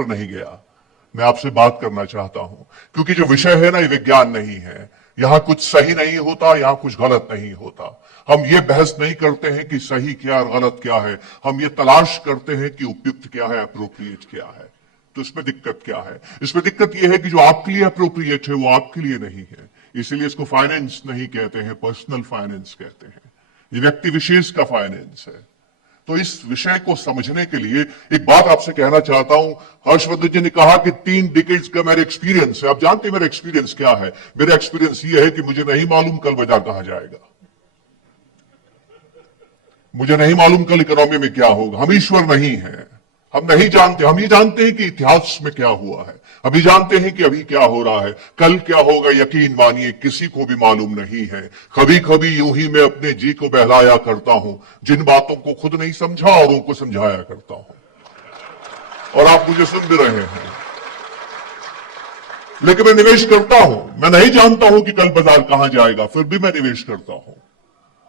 पर नहीं गया, मैं आपसे बात करना चाहता हूं, क्योंकि जो विषय है ना, ये विज्ञान नहीं है। यहां कुछ सही नहीं होता, यहां कुछ गलत नहीं होता। हम ये बहस नहीं करते हैं कि सही क्या और गलत क्या है, हम ये तलाश करते हैं कि उपयुक्त क्या है, अप्रोप्रिएट क्या है। तो इसमें दिक्कत क्या है? इसमें दिक्कत यह है कि जो आपके लिए अप्रोप्रिएट है वो आपके लिए नहीं है। इसीलिए इसको फाइनेंस नहीं कहते हैं, पर्सनल फाइनेंस कहते हैं। ये व्यक्ति विशेष का फाइनेंस है। तो इस विषय को समझने के लिए एक बात आपसे कहना चाहता हूं। हर्षवर्धन जी ने कहा कि 3 डिकेड्स का मेरा एक्सपीरियंस है। आप जानते हैं मेरा एक्सपीरियंस क्या है? मेरा एक्सपीरियंस यह है कि मुझे नहीं मालूम कल बाजार कहां जाएगा, मुझे नहीं मालूम कल इकोनॉमी में क्या होगा। हम ईश्वर नहीं है, हम नहीं जानते। हम ये जानते हैं कि इतिहास में क्या हुआ है, अभी जानते हैं कि अभी क्या हो रहा है, कल क्या होगा यकीन मानिए किसी को भी मालूम नहीं है। कभी कभी यूं ही मैं अपने जी को बहलाया करता हूं, जिन बातों को खुद नहीं समझा औरों को समझाया करता हूं, और आप मुझे सुन भी रहे हैं। लेकिन मैं निवेश करता हूं, मैं नहीं जानता हूं कि कल बाजार कहां जाएगा, फिर भी मैं निवेश करता हूं।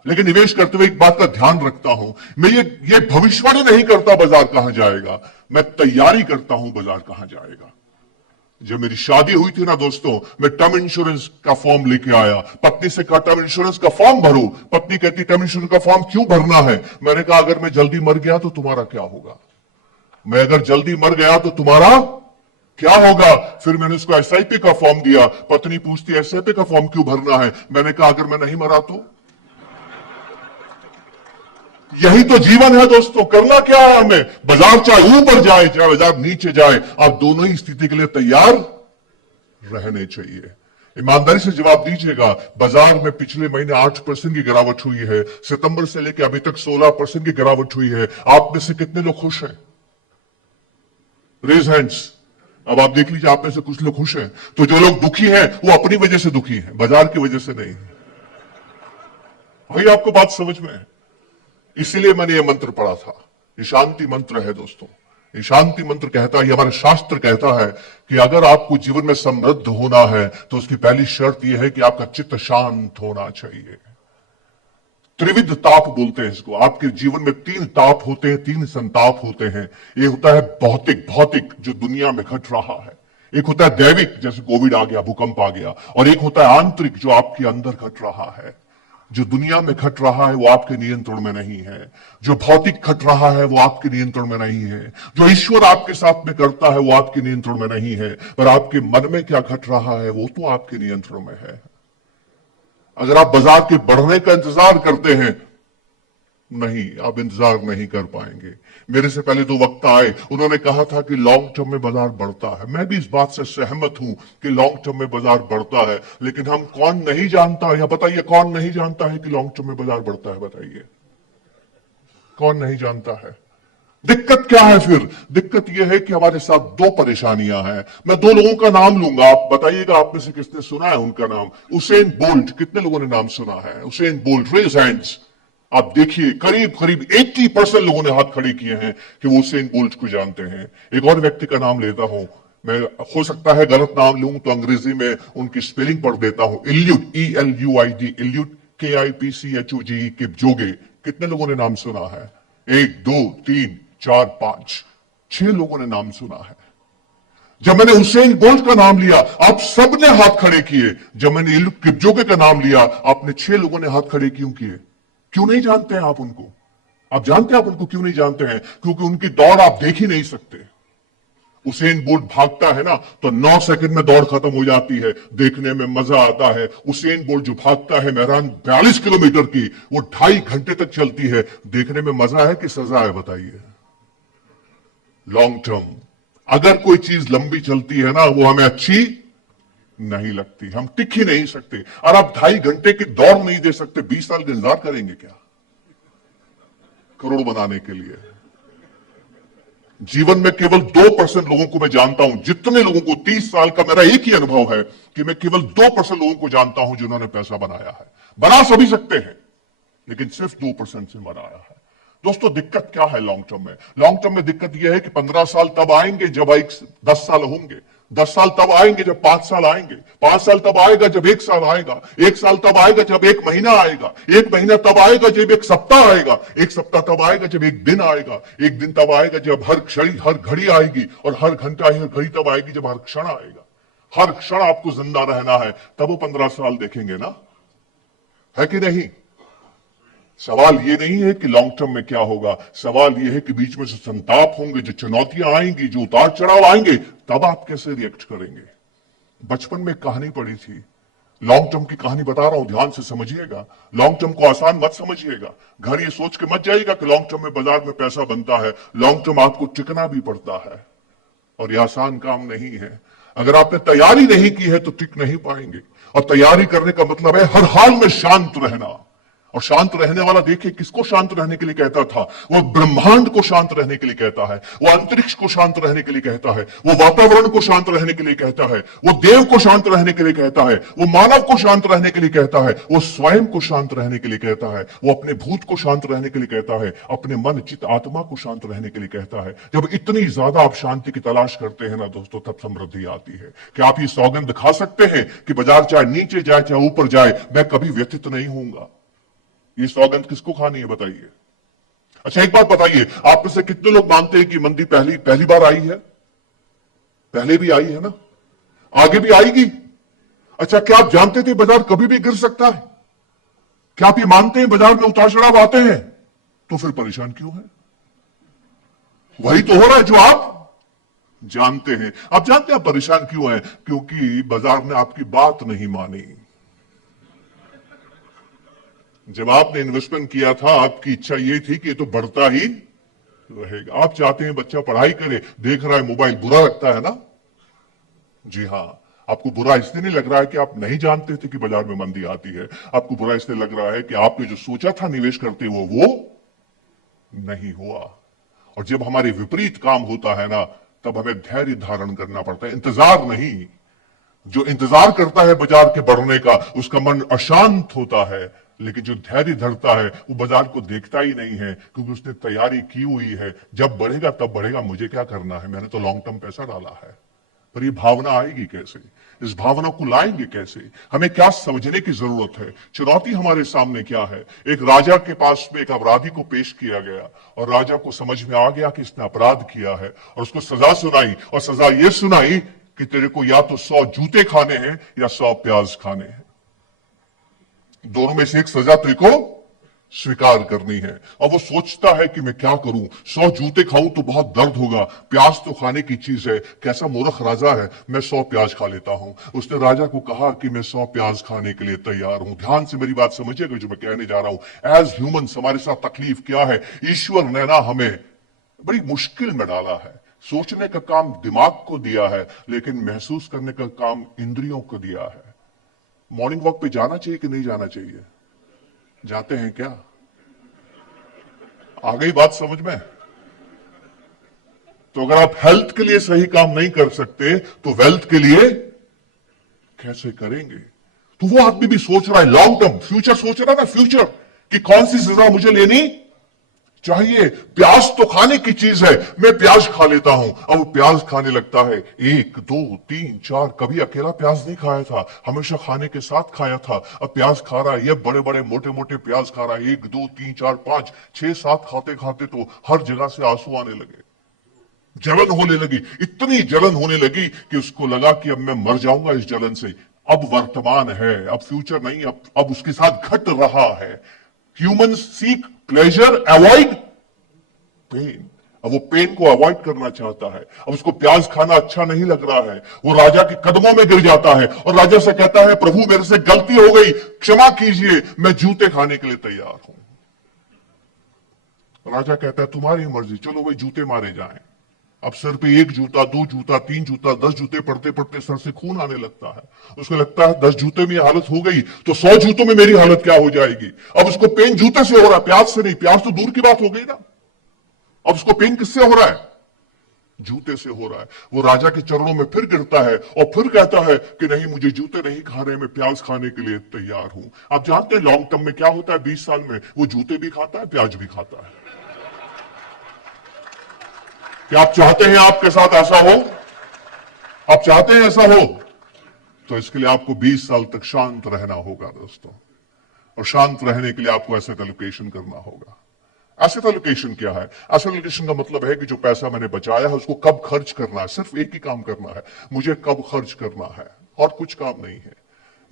लेकिन निवेश करते हुए एक बात का ध्यान रखता हूं, मैं ये भविष्यवाणी नहीं करता बाजार कहां जाएगा, मैं तैयारी करता हूं बाजार कहां जाएगा। जब मेरी शादी हुई थी ना दोस्तों, मैं टर्म इंश्योरेंस का फॉर्म लेके आया, पत्नी से कहा टर्म इंश्योरेंस का फॉर्म भरो। पत्नी कहती टर्म इंश्योरेंस का फॉर्म क्यों भरना है? मैंने कहा अगर मैं जल्दी मर गया तो तुम्हारा क्या होगा? मैं अगर जल्दी मर गया तो तुम्हारा क्या होगा? फिर मैंने उसको एसआईपी का फॉर्म दिया। पत्नी पूछती एसआईपी का फॉर्म क्यों भरना है? मैंने कहा अगर मैं नहीं मरा तो। यही तो जीवन है दोस्तों। करना क्या है हमें? बाजार चाहे ऊपर जाए चाहे बाजार नीचे जाए, आप दोनों ही स्थिति के लिए तैयार रहने चाहिए। ईमानदारी से जवाब दीजिएगा। बाजार में पिछले महीने 8% की गिरावट हुई है, सितंबर से लेकर अभी तक 16% की गिरावट हुई है। आप में से कितने लोग खुश हैं? Raise hands. अब आप देख लीजिए, आप में से कुछ लोग खुश हैं। तो जो लोग दुखी हैं वो अपनी वजह से दुखी हैं, बाजार की वजह से नहीं। भाई आपको बात समझ में है? इसीलिए मैंने ये मंत्र पढ़ा था। ये शांति मंत्र है दोस्तों। ये शांति मंत्र कहता है, हमारा शास्त्र कहता है कि अगर आपको जीवन में समृद्ध होना है तो उसकी पहली शर्त यह है कि आपका चित्त शांत होना चाहिए। त्रिविध ताप बोलते हैं इसको। आपके जीवन में 3 ताप होते हैं, 3 संताप होते हैं। एक होता है भौतिक, भौतिक जो दुनिया में घट रहा है। एक होता है दैविक, जैसे कोविड आ गया, भूकंप आ गया। और एक होता है आंतरिक, जो आपके अंदर घट रहा है। जो दुनिया में घट रहा है वो आपके नियंत्रण में नहीं है। जो भौतिक घट रहा है वो आपके नियंत्रण में नहीं है। जो ईश्वर आपके साथ में करता है वो आपके नियंत्रण में नहीं है। पर आपके मन में क्या घट रहा है वो तो आपके नियंत्रण में है। अगर आप बाजार के बढ़ने का इंतजार करते हैं, नहीं, आप इंतजार नहीं कर पाएंगे। मेरे से पहले 2 वक्ता आए, उन्होंने कहा था कि लॉन्ग टर्म में बाजार बढ़ता है। मैं भी इस बात से सहमत हूं कि लॉन्ग टर्म में बाजार बढ़ता है, लेकिन हम कौन नहीं जानता, या बताइए कौन नहीं जानता है कि लॉन्ग टर्म में बाजार बढ़ता है? बताइए कौन नहीं जानता है? दिक्कत क्या है फिर? दिक्कत यह है कि हमारे साथ 2 परेशानियां हैं। मैं 2 लोगों का नाम लूंगा, आप बताइएगा आप में से किसने सुना है उनका नाम। उसेन बोल्ट, कितने लोगों ने नाम सुना है? Usain Bolt, raise hands. आप देखिए करीब करीब 80% लोगों ने हाथ खड़े किए हैं कि वो उसेन बोल्ट को जानते हैं। एक और व्यक्ति का नाम लेता हूं मैं, हो सकता है गलत नाम लूं तो अंग्रेजी में उनकी स्पेलिंग पढ़ देता हूं। Elute, ELUID, elute, KIPCHOGE, किपजोगे। कितने लोगों ने नाम सुना है? 1 2 3 4 5 6 लोगों ने नाम सुना है। जब मैंने हुसैन बोल्ट का नाम लिया आप सबने हाथ खड़े किए। जब मैंने इल्यूट किपजोगे का नाम लिया आपने 6 लोगों ने हाथ खड़े क्यों किए? क्यों नहीं जानते हैं आप उनको? आप जानते हैं आप उनको क्यों नहीं जानते हैं? क्योंकि उनकी दौड़ आप देख ही नहीं सकते। उसेन बोल्ट भागता है ना तो 9 सेकंड में दौड़ खत्म हो जाती है, देखने में मजा आता है। उसेन बोल्ट जो भागता है मैदान 42 किलोमीटर की, वो 2.5 घंटे तक चलती है, देखने में मजा है कि सजा है? बताइए। लॉन्ग टर्म, अगर कोई चीज लंबी चलती है ना वो हमें अच्छी नहीं लगती, हम टिक ही नहीं सकते। और आप 2.5 घंटे की दौड़ नहीं दे सकते, 20 साल का इंतजार करेंगे क्या करोड़ बनाने के लिए? जीवन में केवल 2% लोगों को मैं जानता हूं, जितने लोगों को 30 साल का मेरा एक ही अनुभव है कि मैं केवल 2% लोगों को जानता हूं जिन्होंने पैसा बनाया है। बना सभी सकते हैं लेकिन सिर्फ 2% से बनाया है। दोस्तों दिक्कत क्या है लॉन्ग टर्म में? लॉन्ग टर्म में दिक्कत यह है कि 15 साल तब आएंगे जब 10 साल होंगे, 10 साल तब आएंगे जब 5 साल आएंगे, 5 साल तब आएगा जब 1 साल आएगा, 1 साल तब आएगा जब 1 महीना आएगा, 1 महीना तब आएगा जब 1 सप्ताह आएगा, 1 सप्ताह तब आएगा जब 1 दिन आएगा, 1 दिन तब आएगा जब हर क्षण हर घड़ी आएगी, और हर घंटा हर घड़ी तब आएगी जब हर क्षण आएगा। हर क्षण आपको जिंदा रहना है, तब वो 15 साल देखेंगे ना, है कि नहीं? सवाल ये नहीं है कि लॉन्ग टर्म में क्या होगा, सवाल ये है कि बीच में जो संताप होंगे, जो चुनौतियां आएंगी, जो उतार चढ़ाव आएंगे, तब आप कैसे रिएक्ट करेंगे। बचपन में कहानी पढ़ी थी, लॉन्ग टर्म की कहानी बता रहा हूं, ध्यान से समझिएगा। लॉन्ग टर्म को आसान मत समझिएगा, घर ये सोच के मत जाइएगा कि लॉन्ग टर्म में बाजार में पैसा बनता है। लॉन्ग टर्म आपको टिकना भी पड़ता है, और यह आसान काम नहीं है। अगर आपने तैयारी नहीं की है तो टिक नहीं पाएंगे। और तैयारी करने का मतलब है हर हाल में शांत रहना। और शांत रहने वाला देखिए किसको शांत रहने के लिए कहता था, वो ब्रह्मांड को शांत रहने के लिए कहता है, वो अंतरिक्ष को शांत रहने के लिए कहता है, वो वातावरण को शांत रहने के लिए कहता है, वो देव को शांत रहने के लिए कहता है, वो मानव को शांत रहने के लिए कहता है, वो स्वयं को शांत रहने के लिए कहता है, वो अपने भूत को शांत रहने के लिए कहता है, अपने मन चित्त आत्मा को शांत रहने के लिए कहता है। जब इतनी ज्यादा आप शांति की तलाश करते हैं ना दोस्तों, तब समृद्धि आती है। क्या आप ये सौगंध खा सकते हैं कि बाजार चाहे नीचे जाए चाहे ऊपर जाए, मैं कभी व्यथित नहीं होऊंगा? ये सौगंध किसको खानी है बताइए? अच्छा एक बात बताइए, आप में से कितने लोग मानते हैं कि मंदी पहली बार आई है? पहले भी आई है ना, आगे भी आएगी। अच्छा क्या आप जानते थे बाजार कभी भी गिर सकता है? क्या आप ये मानते हैं बाजार में उतार चढ़ाव आते हैं? तो फिर परेशान क्यों है? वही तो हो रहा है जो आप जानते हैं। आप जानते हैं आप परेशान क्यों हैं? क्योंकि बाजार ने आपकी बात नहीं मानी। जब आपने इन्वेस्टमेंट किया था, आपकी इच्छा यह थी कि ये तो बढ़ता ही रहेगा। आप चाहते हैं बच्चा पढ़ाई करे, देख रहा है मोबाइल, बुरा लगता है ना? जी हां, आपको बुरा इसलिए नहीं लग रहा है कि आप नहीं जानते थे कि बाजार में मंदी आती है, आपको बुरा इसलिए लग रहा है कि आपने जो सोचा था निवेश करते वो नहीं हुआ। और जब हमारे विपरीत काम होता है ना, तब हमें धैर्य धारण करना पड़ता है, इंतजार नहीं। जो इंतजार करता है बाजार के बढ़ने का, उसका मन अशांत होता है, लेकिन जो धैर्य धरता है वो बाजार को देखता ही नहीं है, क्योंकि उसने तैयारी की हुई है, जब बढ़ेगा तब बढ़ेगा, मुझे क्या करना है, मैंने तो लॉन्ग टर्म पैसा डाला है। पर ये भावना आएगी कैसे? इस भावना को लाएंगे कैसे? हमें क्या समझने की जरूरत है? चुनौती हमारे सामने क्या है? एक राजा के पास में एक अपराधी को पेश किया गया, और राजा को समझ में आ गया कि इसने अपराध किया है, और उसको सजा सुनाई, और सजा यह सुनाई कि तेरे को या तो 100 जूते खाने हैं या 100 प्याज खाने हैं। दोनों में से एक सजा तेरे को स्वीकार करनी है। और वो सोचता है कि मैं क्या करूं, 100 जूते खाऊं तो बहुत दर्द होगा, प्याज तो खाने की चीज है, कैसा मूर्ख राजा है, मैं 100 प्याज खा लेता हूं। उसने राजा को कहा कि मैं 100 प्याज खाने के लिए तैयार हूं। ध्यान से मेरी बात समझिएगा जो मैं कहने जा रहा हूं। एज ह्यूमंस हमारे साथ तकलीफ क्या है? ईश्वर ने ना हमें बड़ी मुश्किल में डाला है। सोचने का काम दिमाग को दिया है, लेकिन महसूस करने का काम इंद्रियों को दिया है। मॉर्निंग वॉक पे जाना चाहिए कि नहीं जाना चाहिए? जाते हैं क्या? आ गई बात समझ में? तो अगर आप हेल्थ के लिए सही काम नहीं कर सकते, तो वेल्थ के लिए कैसे करेंगे? तो वो आदमी भी सोच रहा है लॉन्ग टर्म, फ्यूचर सोच रहा है ना, फ्यूचर कि कौन सी सजा मुझे लेनी चाहिए। प्याज तो खाने की चीज है, मैं प्याज खा लेता हूं। अब वो प्याज खाने लगता है, 1 2 3 4, कभी अकेला प्याज नहीं खाया था, हमेशा खाने के साथ खाया था। अब प्याज खा रहा है, ये बड़े बड़े मोटे मोटे प्याज खा रहा है, 1 2 3 4 5 6 7 खाते खाते तो हर जगह से आंसू आने लगे, जलन होने लगी, इतनी जलन होने लगी कि उसको लगा कि अब मैं मर जाऊंगा इस जलन से। अब वर्तमान है, अब फ्यूचर नहीं, अब उसके साथ घट रहा है। Humans seek pleasure, avoid pen. अब वो पेन को अवॉइड करना चाहता है। अब उसको प्याज खाना अच्छा नहीं लग रहा है। वो राजा के कदमों में गिर जाता है और राजा से कहता है, प्रभु मेरे से गलती हो गई, क्षमा कीजिए, मैं जूते खाने के लिए तैयार हूं। राजा कहता है तुम्हारी मर्जी, चलो भाई जूते मारे जाएं। अब सर पे 1 जूता, 2 जूता, 3 जूता, 10 जूते पड़ते पड़ते सर से खून आने लगता है। उसको लगता है 10 जूते में हालत हो गई तो 100 जूतों में मेरी हालत क्या हो जाएगी। अब उसको पेन जूते से हो रहा है, प्याज से नहीं। प्याज तो दूर की बात हो गई ना। अब उसको पेन किससे हो रहा है? जूते से हो रहा है। वो राजा के चरणों में फिर गिरता है और फिर कहता है कि नहीं, मुझे जूते नहीं खाने, मैं प्याज खाने के लिए तैयार हूं। आप जानते हैं लॉन्ग टर्म में क्या होता है? 20 साल में वो जूते भी खाता है, प्याज भी खाता है। क्या आप चाहते हैं आपके साथ ऐसा हो? आप चाहते हैं ऐसा हो, तो इसके लिए आपको 20 साल तक शांत रहना होगा दोस्तों। और शांत रहने के लिए आपको एसेट एलोकेशन करना होगा। एसेट एलोकेशन क्या है? एसेट एलोकेशन का मतलब है कि जो पैसा मैंने बचाया है उसको कब खर्च करना है। सिर्फ एक ही काम करना है, मुझे कब खर्च करना है, और कुछ काम नहीं है।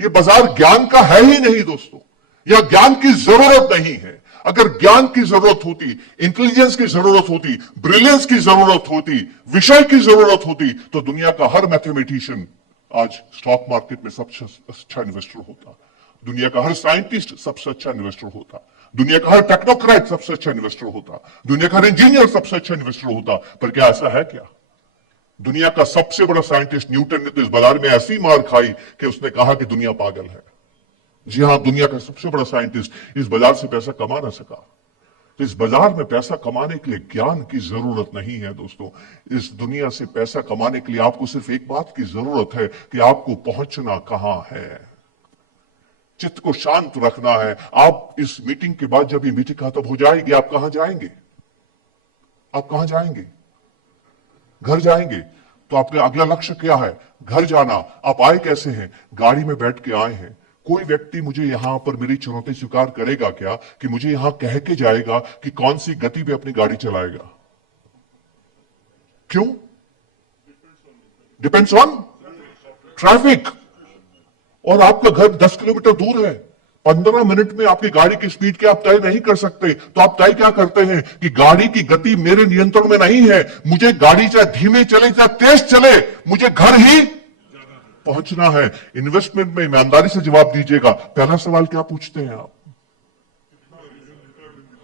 ये बाजार ज्ञान का है ही नहीं दोस्तों, या ज्ञान की जरूरत नहीं है। अगर ज्ञान की जरूरत होती, इंटेलिजेंस की जरूरत होती, ब्रिलियंस की जरूरत होती, विषय की जरूरत होती, तो दुनिया का हर मैथमेटिशियन आज स्टॉक मार्केट में सबसे अच्छा इन्वेस्टर होता, दुनिया का हर साइंटिस्ट सबसे अच्छा इन्वेस्टर होता, दुनिया का हर टेक्नोक्रेट सबसे अच्छा इन्वेस्टर होता, दुनिया का हर इंजीनियर सबसे अच्छा इन्वेस्टर होता। पर क्या ऐसा है क्या? दुनिया का सबसे बड़ा साइंटिस्ट न्यूटन ने तो इस बाजार में ऐसी मार खाई कि उसने कहा कि दुनिया पागल है। जी हां, दुनिया का सबसे बड़ा साइंटिस्ट इस बाजार से पैसा कमा ना सका। तो इस बाजार में पैसा कमाने के लिए ज्ञान की जरूरत नहीं है दोस्तों। इस दुनिया से पैसा कमाने के लिए आपको सिर्फ एक बात की जरूरत है कि आपको पहुंचना कहां है। चित्त को शांत रखना है। आप इस मीटिंग के बाद जब ये मीटिंग खत्म हो जाएगी, आप कहां जाएंगे? आप कहां जाएंगे? घर जाएंगे। तो आपका अगला लक्ष्य क्या है? घर जाना। आप आए कैसे हैं? गाड़ी में बैठ के आए हैं। कोई व्यक्ति मुझे यहां पर मेरी चुनौती स्वीकार करेगा क्या कि मुझे यहां कह के जाएगा कि कौन सी गति पे अपनी गाड़ी चलाएगा? क्यों? Depends on traffic. और आपका घर 10 किलोमीटर दूर है, 15 मिनट में आपकी गाड़ी की स्पीड के आप तय नहीं कर सकते। तो आप तय क्या करते हैं कि गाड़ी की गति मेरे नियंत्रण में नहीं है, मुझे गाड़ी चाहे धीमे चले चाहे तेज चले, मुझे घर ही पहुंचना है। इन्वेस्टमेंट में ईमानदारी से जवाब दीजिएगा। पहला सवाल क्या पूछते हैं आप?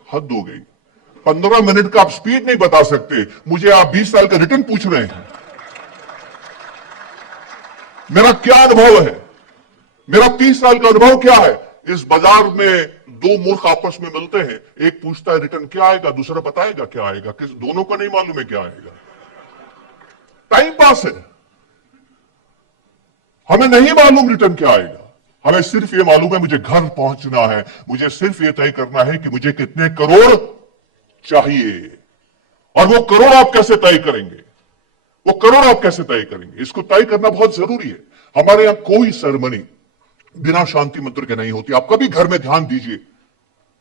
हद हो गई। 15 मिनट का आप स्पीड नहीं बता सकते, मुझे आप 20 साल का रिटर्न पूछ रहे हैं। मेरा क्या अनुभव है? मेरा 30 साल का अनुभव क्या है? इस बाजार में दो मूर्ख आपस में मिलते हैं, एक पूछता है रिटर्न क्या आएगा, दूसरा बताएगा क्या आएगा। किस दोनों को नहीं मालूम है क्या आएगा। टाइम पास है। हमें नहीं मालूम रिटर्न क्या आएगा, हमें सिर्फ ये मालूम है मुझे घर पहुंचना है, मुझे सिर्फ ये तय करना है कि मुझे कितने करोड़ चाहिए। और वो करोड़ आप कैसे तय करेंगे? वो करोड़ आप कैसे तय करेंगे? इसको तय करना बहुत जरूरी है। हमारे यहां कोई सेरेमनी बिना शांति मंत्र के नहीं होती। आप कभी घर में ध्यान दीजिए,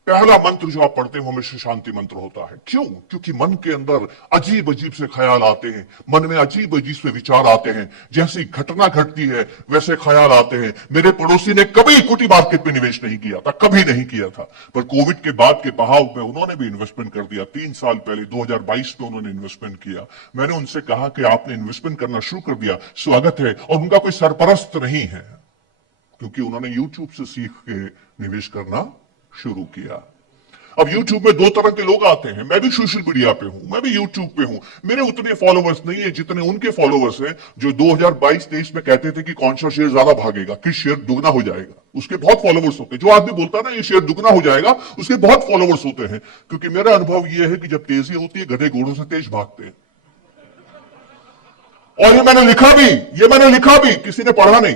पहला मंत्र जो आप पढ़ते हो हमेशा शांति मंत्र होता है। क्यों? क्योंकि मन के अंदर अजीब अजीब से ख्याल आते हैं, मन में अजीब अजीब से विचार आते हैं। जैसी घटना घटती है वैसे ख्याल आते हैं। मेरे पड़ोसी ने कभी इक्विटी मार्केट में निवेश नहीं किया था, कभी नहीं किया था, पर कोविड के बाद के बहाव में उन्होंने भी इन्वेस्टमेंट कर दिया। 3 साल पहले 2022 में उन्होंने इन्वेस्टमेंट किया। मैंने उनसे कहा कि आपने इन्वेस्टमेंट करना शुरू कर दिया, स्वागत है। और उनका कोई सरपरस्त नहीं है, क्योंकि उन्होंने यूट्यूब से सीख के निवेश करना शुरू किया। अब यूट्यूब में 2 तरह के लोग आते हैं। मैं भी सोशल मीडिया पे हूं, मैं भी यूट्यूब पे हूं। मेरे उतने फॉलोवर्स नहीं है जितने उनके फॉलोवर्स हैं जो 2022-23 में कहते थे कि कौन सा शेयर ज्यादा भागेगा, किस शेयर दुगना हो जाएगा। उसके बहुत फॉलोवर्स होते हैं। जो आदमी बोलता है ना ये शेयर दुगना हो जाएगा, उसके बहुत फॉलोवर्स होते हैं। क्योंकि मेरा अनुभव यह है कि जब तेजी होती है गधे घोड़ों से तेज भागते हैं। और ये मैंने लिखा भी, किसी ने पढ़ा नहीं,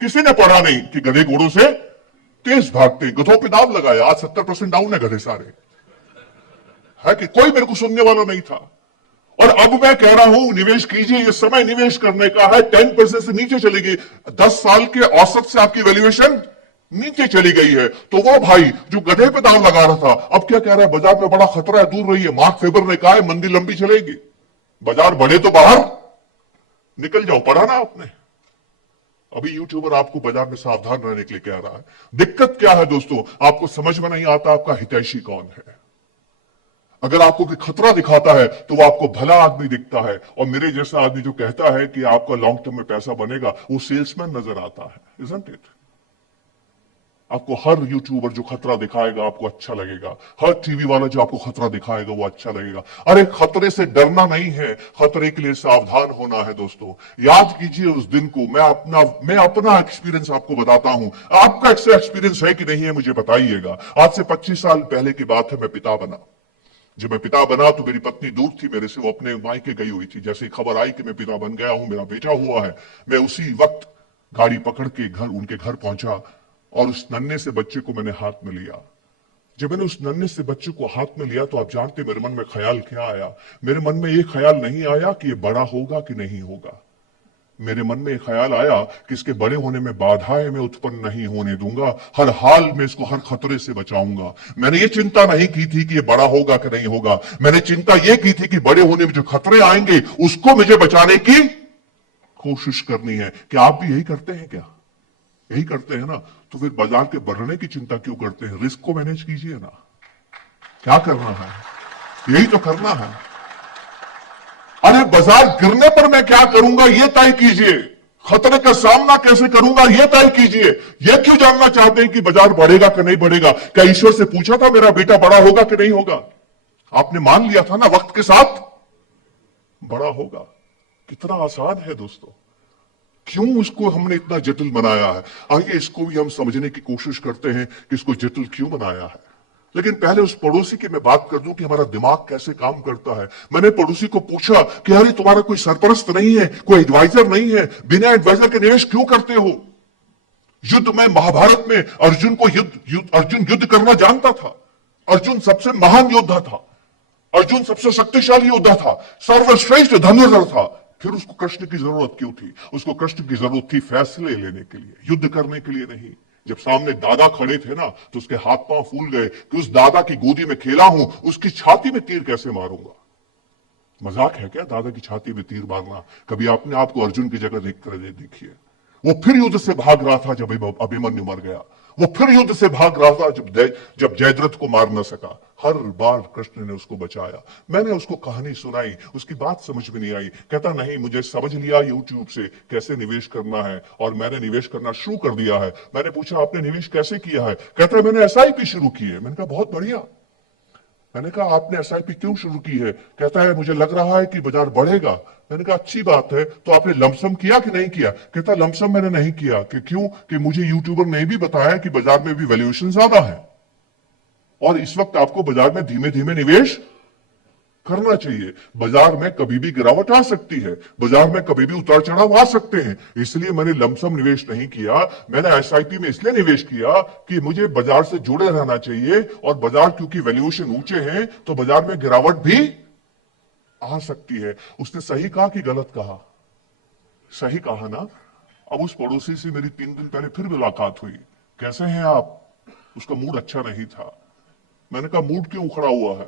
किसी ने पढ़ा नहीं कि गधे घोड़ों से तेज भागते। गधों पे दाव लगाया, आज 70% डाउन है गधे सारे, है कि कोई मेरे को सुनने वाला नहीं था। और अब मैं कह रहा हूं निवेश कीजिए, ये समय निवेश करने का है। 10% से नीचे चली गई, 10 साल के औसत से आपकी वैल्यूएशन नीचे चली गई है। तो वो भाई जो गधे पे दाव लगा रहा था अब क्या कह रहा है, बाजार में बड़ा खतरा है, दूर रहिए। मार्क फेबर ने कहा है मंदी लंबी चलेगी, बाजार बढ़े तो बाहर निकल जाओ। पढ़ा ना आपने? अभी यूट्यूबर आपको बाजार में सावधान रहने के लिए कह रहा है। दिक्कत क्या है दोस्तों? आपको समझ में नहीं आता आपका हितैषी कौन है। अगर आपको कोई खतरा दिखाता है तो वो आपको भला आदमी दिखता है, और मेरे जैसा आदमी जो कहता है कि आपका लॉन्ग टर्म में पैसा बनेगा वो सेल्समैन नजर आता है। Isn't it? आपको हर यूट्यूबर जो खतरा दिखाएगा आपको अच्छा लगेगा, हर टीवी वाला जो आपको खतरा दिखाएगा वो अच्छा लगेगा। अरे खतरे से डरना नहीं है, खतरे के लिए सावधान होना है दोस्तों। याद कीजिए उस दिन को। मैं अपना एक्सपीरियंस आपको बताता हूं। आपका ऐसा एक्सपीरियंस है कि नहीं है मुझे बताइएगा। आज से 25 साल पहले की बात है। मैं पिता बना। जब मैं पिता बना तो मेरी पत्नी दूर थी मेरे से, वो अपने मायके गई हुई थी। जैसे खबर आई कि मैं पिता बन गया हूं, मेरा बेटा हुआ है, मैं उसी वक्त गाड़ी पकड़ के उनके घर पहुंचा और उस नन्हे से बच्चे को मैंने हाथ में लिया। जब मैंने उस नन्हे से बच्चे को हाथ में लिया तो आप जानते मेरे मन में ख्याल क्या आया? मेरे मन में ये ख्याल नहीं आया कि ये बड़ा होगा कि नहीं होगा। मेरे मन में एक ख्याल आया कि इसके बड़े होने में बाधाएं मैं उत्पन्न नहीं होने दूंगा, हर हाल में इसको हर खतरे से बचाऊंगा। मैंने ये चिंता नहीं की थी कि ये बड़ा होगा कि नहीं होगा, मैंने चिंता ये की थी कि बड़े होने में जो खतरे आएंगे उसको मुझे बचाने की कोशिश करनी है। क्या आप भी यही करते हैं? क्या यही करते हैं ना? तो फिर बाजार के बढ़ने की चिंता क्यों करते हैं? रिस्क को मैनेज कीजिए ना। क्या करना है? यही तो करना है। अरे बाजार गिरने पर मैं क्या करूंगा यह तय कीजिए, खतरे का सामना कैसे करूंगा यह तय कीजिए। यह क्यों जानना चाहते हैं कि बाजार बढ़ेगा कि नहीं बढ़ेगा? क्या ईश्वर से पूछा था मेरा बेटा बड़ा होगा कि नहीं होगा? आपने मान लिया था ना वक्त के साथ बड़ा होगा। कितना आसान है दोस्तों, क्यों उसको हमने इतना जटिल बनाया है? आइए इसको भी हम समझने की कोशिश करते हैं कि इसको जटिल क्यों बनाया है। लेकिन पहले उस पड़ोसी की मैं बात कर दूं कि हमारा दिमाग कैसे काम करता है। मैंने पड़ोसी को पूछा कि अरे तुम्हारा कोई सरपरस्त नहीं है, कोई एडवाइजर नहीं है, बिना एडवाइजर के निवेश क्यों करते हो? युद्ध में, महाभारत में अर्जुन को अर्जुन युद्ध करना जानता था। अर्जुन सबसे महान योद्धा था, अर्जुन सबसे शक्तिशाली योद्धा था, सर्वश्रेष्ठ धनुर्धर था। फिर उसको कृष्ण की जरूरत क्यों थी? उसको कृष्ण की जरूरत थी फैसले लेने के लिए, युद्ध करने के लिए नहीं। जब सामने दादा खड़े थे ना तो उसके हाथ पांव फूल गए कि उस दादा की गोदी में खेला हूं, उसकी छाती में तीर कैसे मारूंगा? मजाक है क्या दादा की छाती में तीर मारना? कभी आपने आपको अर्जुन की जगह देखिए। वो फिर युद्ध से भाग रहा था जब अभिमन्यु मर गया। वो फिर युद्ध से भाग रहा था जब जयद्रथ को मार न सका। हर बार कृष्ण ने उसको बचाया। मैंने उसको कहानी सुनाई, उसकी बात समझ में नहीं आई। कहता नहीं, मुझे समझ लिया यूट्यूब से कैसे निवेश करना है और मैंने निवेश करना शुरू कर दिया है। मैंने पूछा आपने निवेश कैसे किया है? कहता है मैंने SIP शुरू की है। मैंने कहा बहुत बढ़िया। मैंने कहा आपने SIP क्यों शुरू की है? कहता है मुझे लग रहा है कि बाजार बढ़ेगा। मैंने कहा अच्छी बात है, तो आपने लमसम किया कि नहीं किया? कहता लमसम मैंने नहीं किया। कि क्यों? कि मुझे यूट्यूबर ने भी बताया कि बाजार में भी वैल्यूएशन ज्यादा है और इस वक्त आपको बाजार में धीमे धीमे निवेश करना चाहिए। बाजार में कभी भी गिरावट आ सकती है, बाजार में कभी भी उतार चढ़ाव आ सकते हैं, इसलिए मैंने लमसम निवेश नहीं किया। मैंने SIP में इसलिए निवेश किया कि मुझे बाजार से जुड़े रहना चाहिए और बाजार क्योंकि वैल्यूएशन ऊंचे हैं तो बाजार में गिरावट भी आ सकती है। उसने सही कहा कि गलत कहा? सही कहा ना। अब उस पड़ोसी से मेरी 3 दिन पहले फिर मुलाकात हुई। कैसे हैं आप? उसका मूड अच्छा नहीं था। मैंने कहा मूड क्यों उखड़ा हुआ है?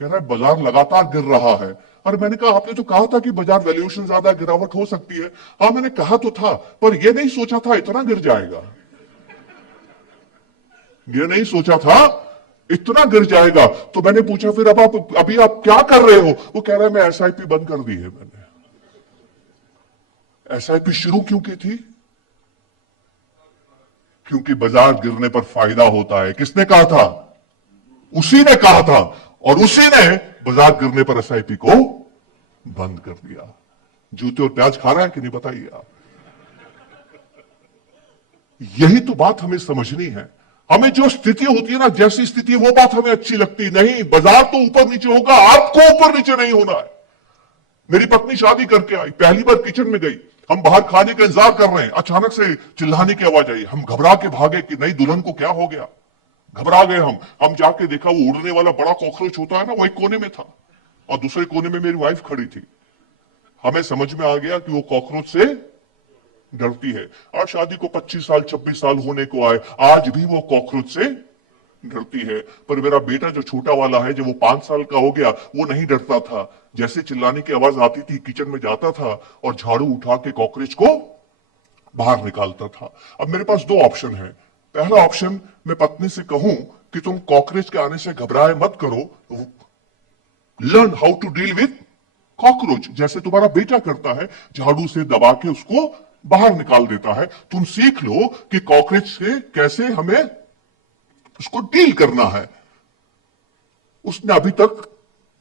कह रहा है बाजार लगातार गिर रहा है। और मैंने कहा आपने तो कहा था कि बाजार वैल्यूएशन ज्यादा गिरावट हो सकती है। हाँ मैंने कहा तो था, पर यह नहीं सोचा था इतना गिर जाएगा। ये नहीं सोचा था इतना गिर जाएगा। तो मैंने पूछा फिर अब अभी आप क्या कर रहे हो? वो कह रहा है मैं SIP बंद कर दी है। मैंने SIP शुरू क्यों की थी? क्योंकि बाजार गिरने पर फायदा होता है। किसने कहा था? उसी ने कहा था, और उसी ने बाजार गिरने पर SIP को बंद कर दिया। जूते और प्याज खा रहा है कि नहीं बताइए आप? यही तो बात हमें समझनी है। हमें जो स्थिति होती है ना, जैसी स्थिति वो बात हमें अच्छी लगती नहीं। बाजार तो ऊपर नीचे होगा, आपको ऊपर नीचे नहीं होना है। मेरी पत्नी शादी करके आई, पहली बार किचन में गई, हम बाहर खाने का इंतजार कर रहे हैं, अचानक से चिल्लाने की आवाज आई। हम घबरा के भागे कि नई दुल्हन को क्या हो गया। घबरा गए हम जाके देखा वो उड़ने वाला बड़ा कॉकरोच होता है ना, वही कोने में था और दूसरे कोने में मेरी वाइफ खड़ी थी। हमें समझ में आ गया कि वो कॉकरोच से डरती है। और शादी को 25 साल 26 साल होने को आए, आज भी वो कॉकरोच से डरती है। पर मेरा बेटा जो छोटा वाला है, जब वो 5 साल का हो गया, वो नहीं डरता था। जैसे चिल्लाने की आवाज आती थी किचन में जाता था और झाड़ू उठा के कॉकरोच को बाहर निकालता था। अब मेरे पास 2 ऑप्शन है। पहला ऑप्शन, मैं पत्नी से कहूं कि तुम कॉकरोच के आने से घबराए मत करो, learn how to deal with cockroach, जैसे तुम्हारा बेटा करता है, झाड़ू से दबा के उसको बाहर निकाल देता है। तुम सीख लो कि कॉकरोच से कैसे हमें उसको डील करना है। उसने अभी तक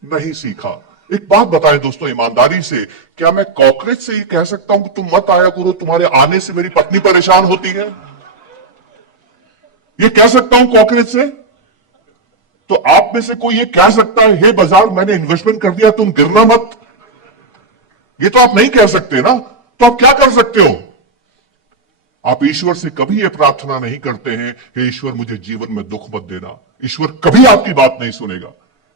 नहीं सीखा। एक बात बताएं दोस्तों ईमानदारी से, क्या मैं कॉकरोच से ये कह सकता हूं कि तुम मत आया करो, तुम्हारे आने से मेरी पत्नी परेशान होती है? ये कह सकता हूं कॉकरोच से? तो आप में से कोई ये कह सकता है हे बाजार मैंने इन्वेस्टमेंट कर दिया, तुम गिरना मत? ये तो आप नहीं कह सकते ना। तो आप क्या कर सकते हो? आप ईश्वर से कभी यह प्रार्थना नहीं करते हैं हे ईश्वर मुझे जीवन में दुख मत देना। ईश्वर कभी आपकी बात नहीं सुनेगा।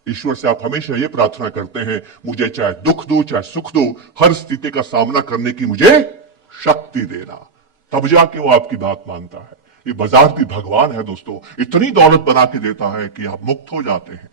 ईश्वर से आप हमेशा ये प्रार्थना करते हैं, मुझे चाहे दुख दो चाहे सुख दो, हर स्थिति का सामना करने की मुझे शक्ति देना। तब जाके वो आपकी बात मानता है। ये बाजार भी भगवान है दोस्तों, इतनी दौलत बना के देता है कि आप मुक्त हो जाते हैं,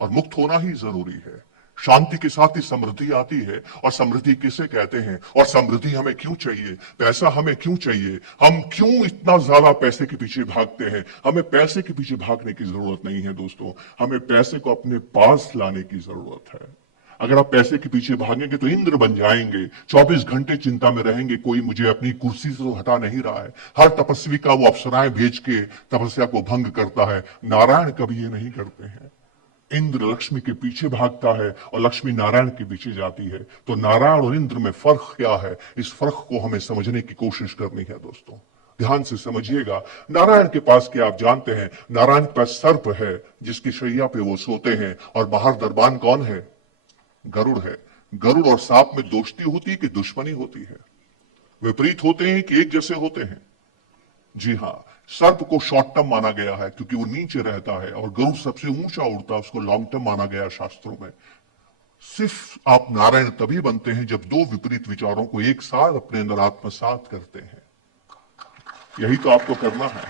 और मुक्त होना ही जरूरी है। शांति के साथ ही समृद्धि आती है, और समृद्धि किसे कहते हैं, और समृद्धि हमें क्यों चाहिए, पैसा हमें क्यों चाहिए, हम क्यों इतना ज्यादा पैसे के पीछे भागते हैं। हमें पैसे के पीछे भागने की जरूरत नहीं है दोस्तों, हमें पैसे को अपने पास लाने की जरूरत है। अगर आप पैसे के पीछे भागेंगे तो इंद्र बन जाएंगे, 24 घंटे चिंता में रहेंगे, कोई मुझे अपनी कुर्सी से तो हटा नहीं रहा है। हर तपस्वी का वो अप्सराएं भेज के तपस्या को भंग करता है, नारायण कभी ये नहीं करते हैं। इंद्र लक्ष्मी के पीछे भागता है और लक्ष्मी नारायण के पीछे जाती है। तो नारायण और इंद्र में फर्क क्या है, इस फर्क को हमें समझने की कोशिश करनी है दोस्तों। ध्यान से समझिएगा, नारायण के पास क्या आप जानते हैं, नारायण के पास सर्प है जिसकी शैया पे वो सोते हैं, और बाहर दरबान कौन है, गरुड़ है। गरुड़ और सांप में दोस्ती होती है कि दुश्मनी होती है, विपरीत होते हैं कि एक जैसे होते हैं। जी हां, सर्प को शॉर्ट टर्म माना गया है क्योंकि वो नीचे रहता है, और गरुड़ सबसे ऊंचा उड़ता है, उसको लॉन्ग टर्म माना गया शास्त्रों में। सिर्फ आप नारायण तभी बनते हैं जब दो विपरीत विचारों को एक साथ अपने अंदर आत्मसात करते हैं। यही तो आपको करना है।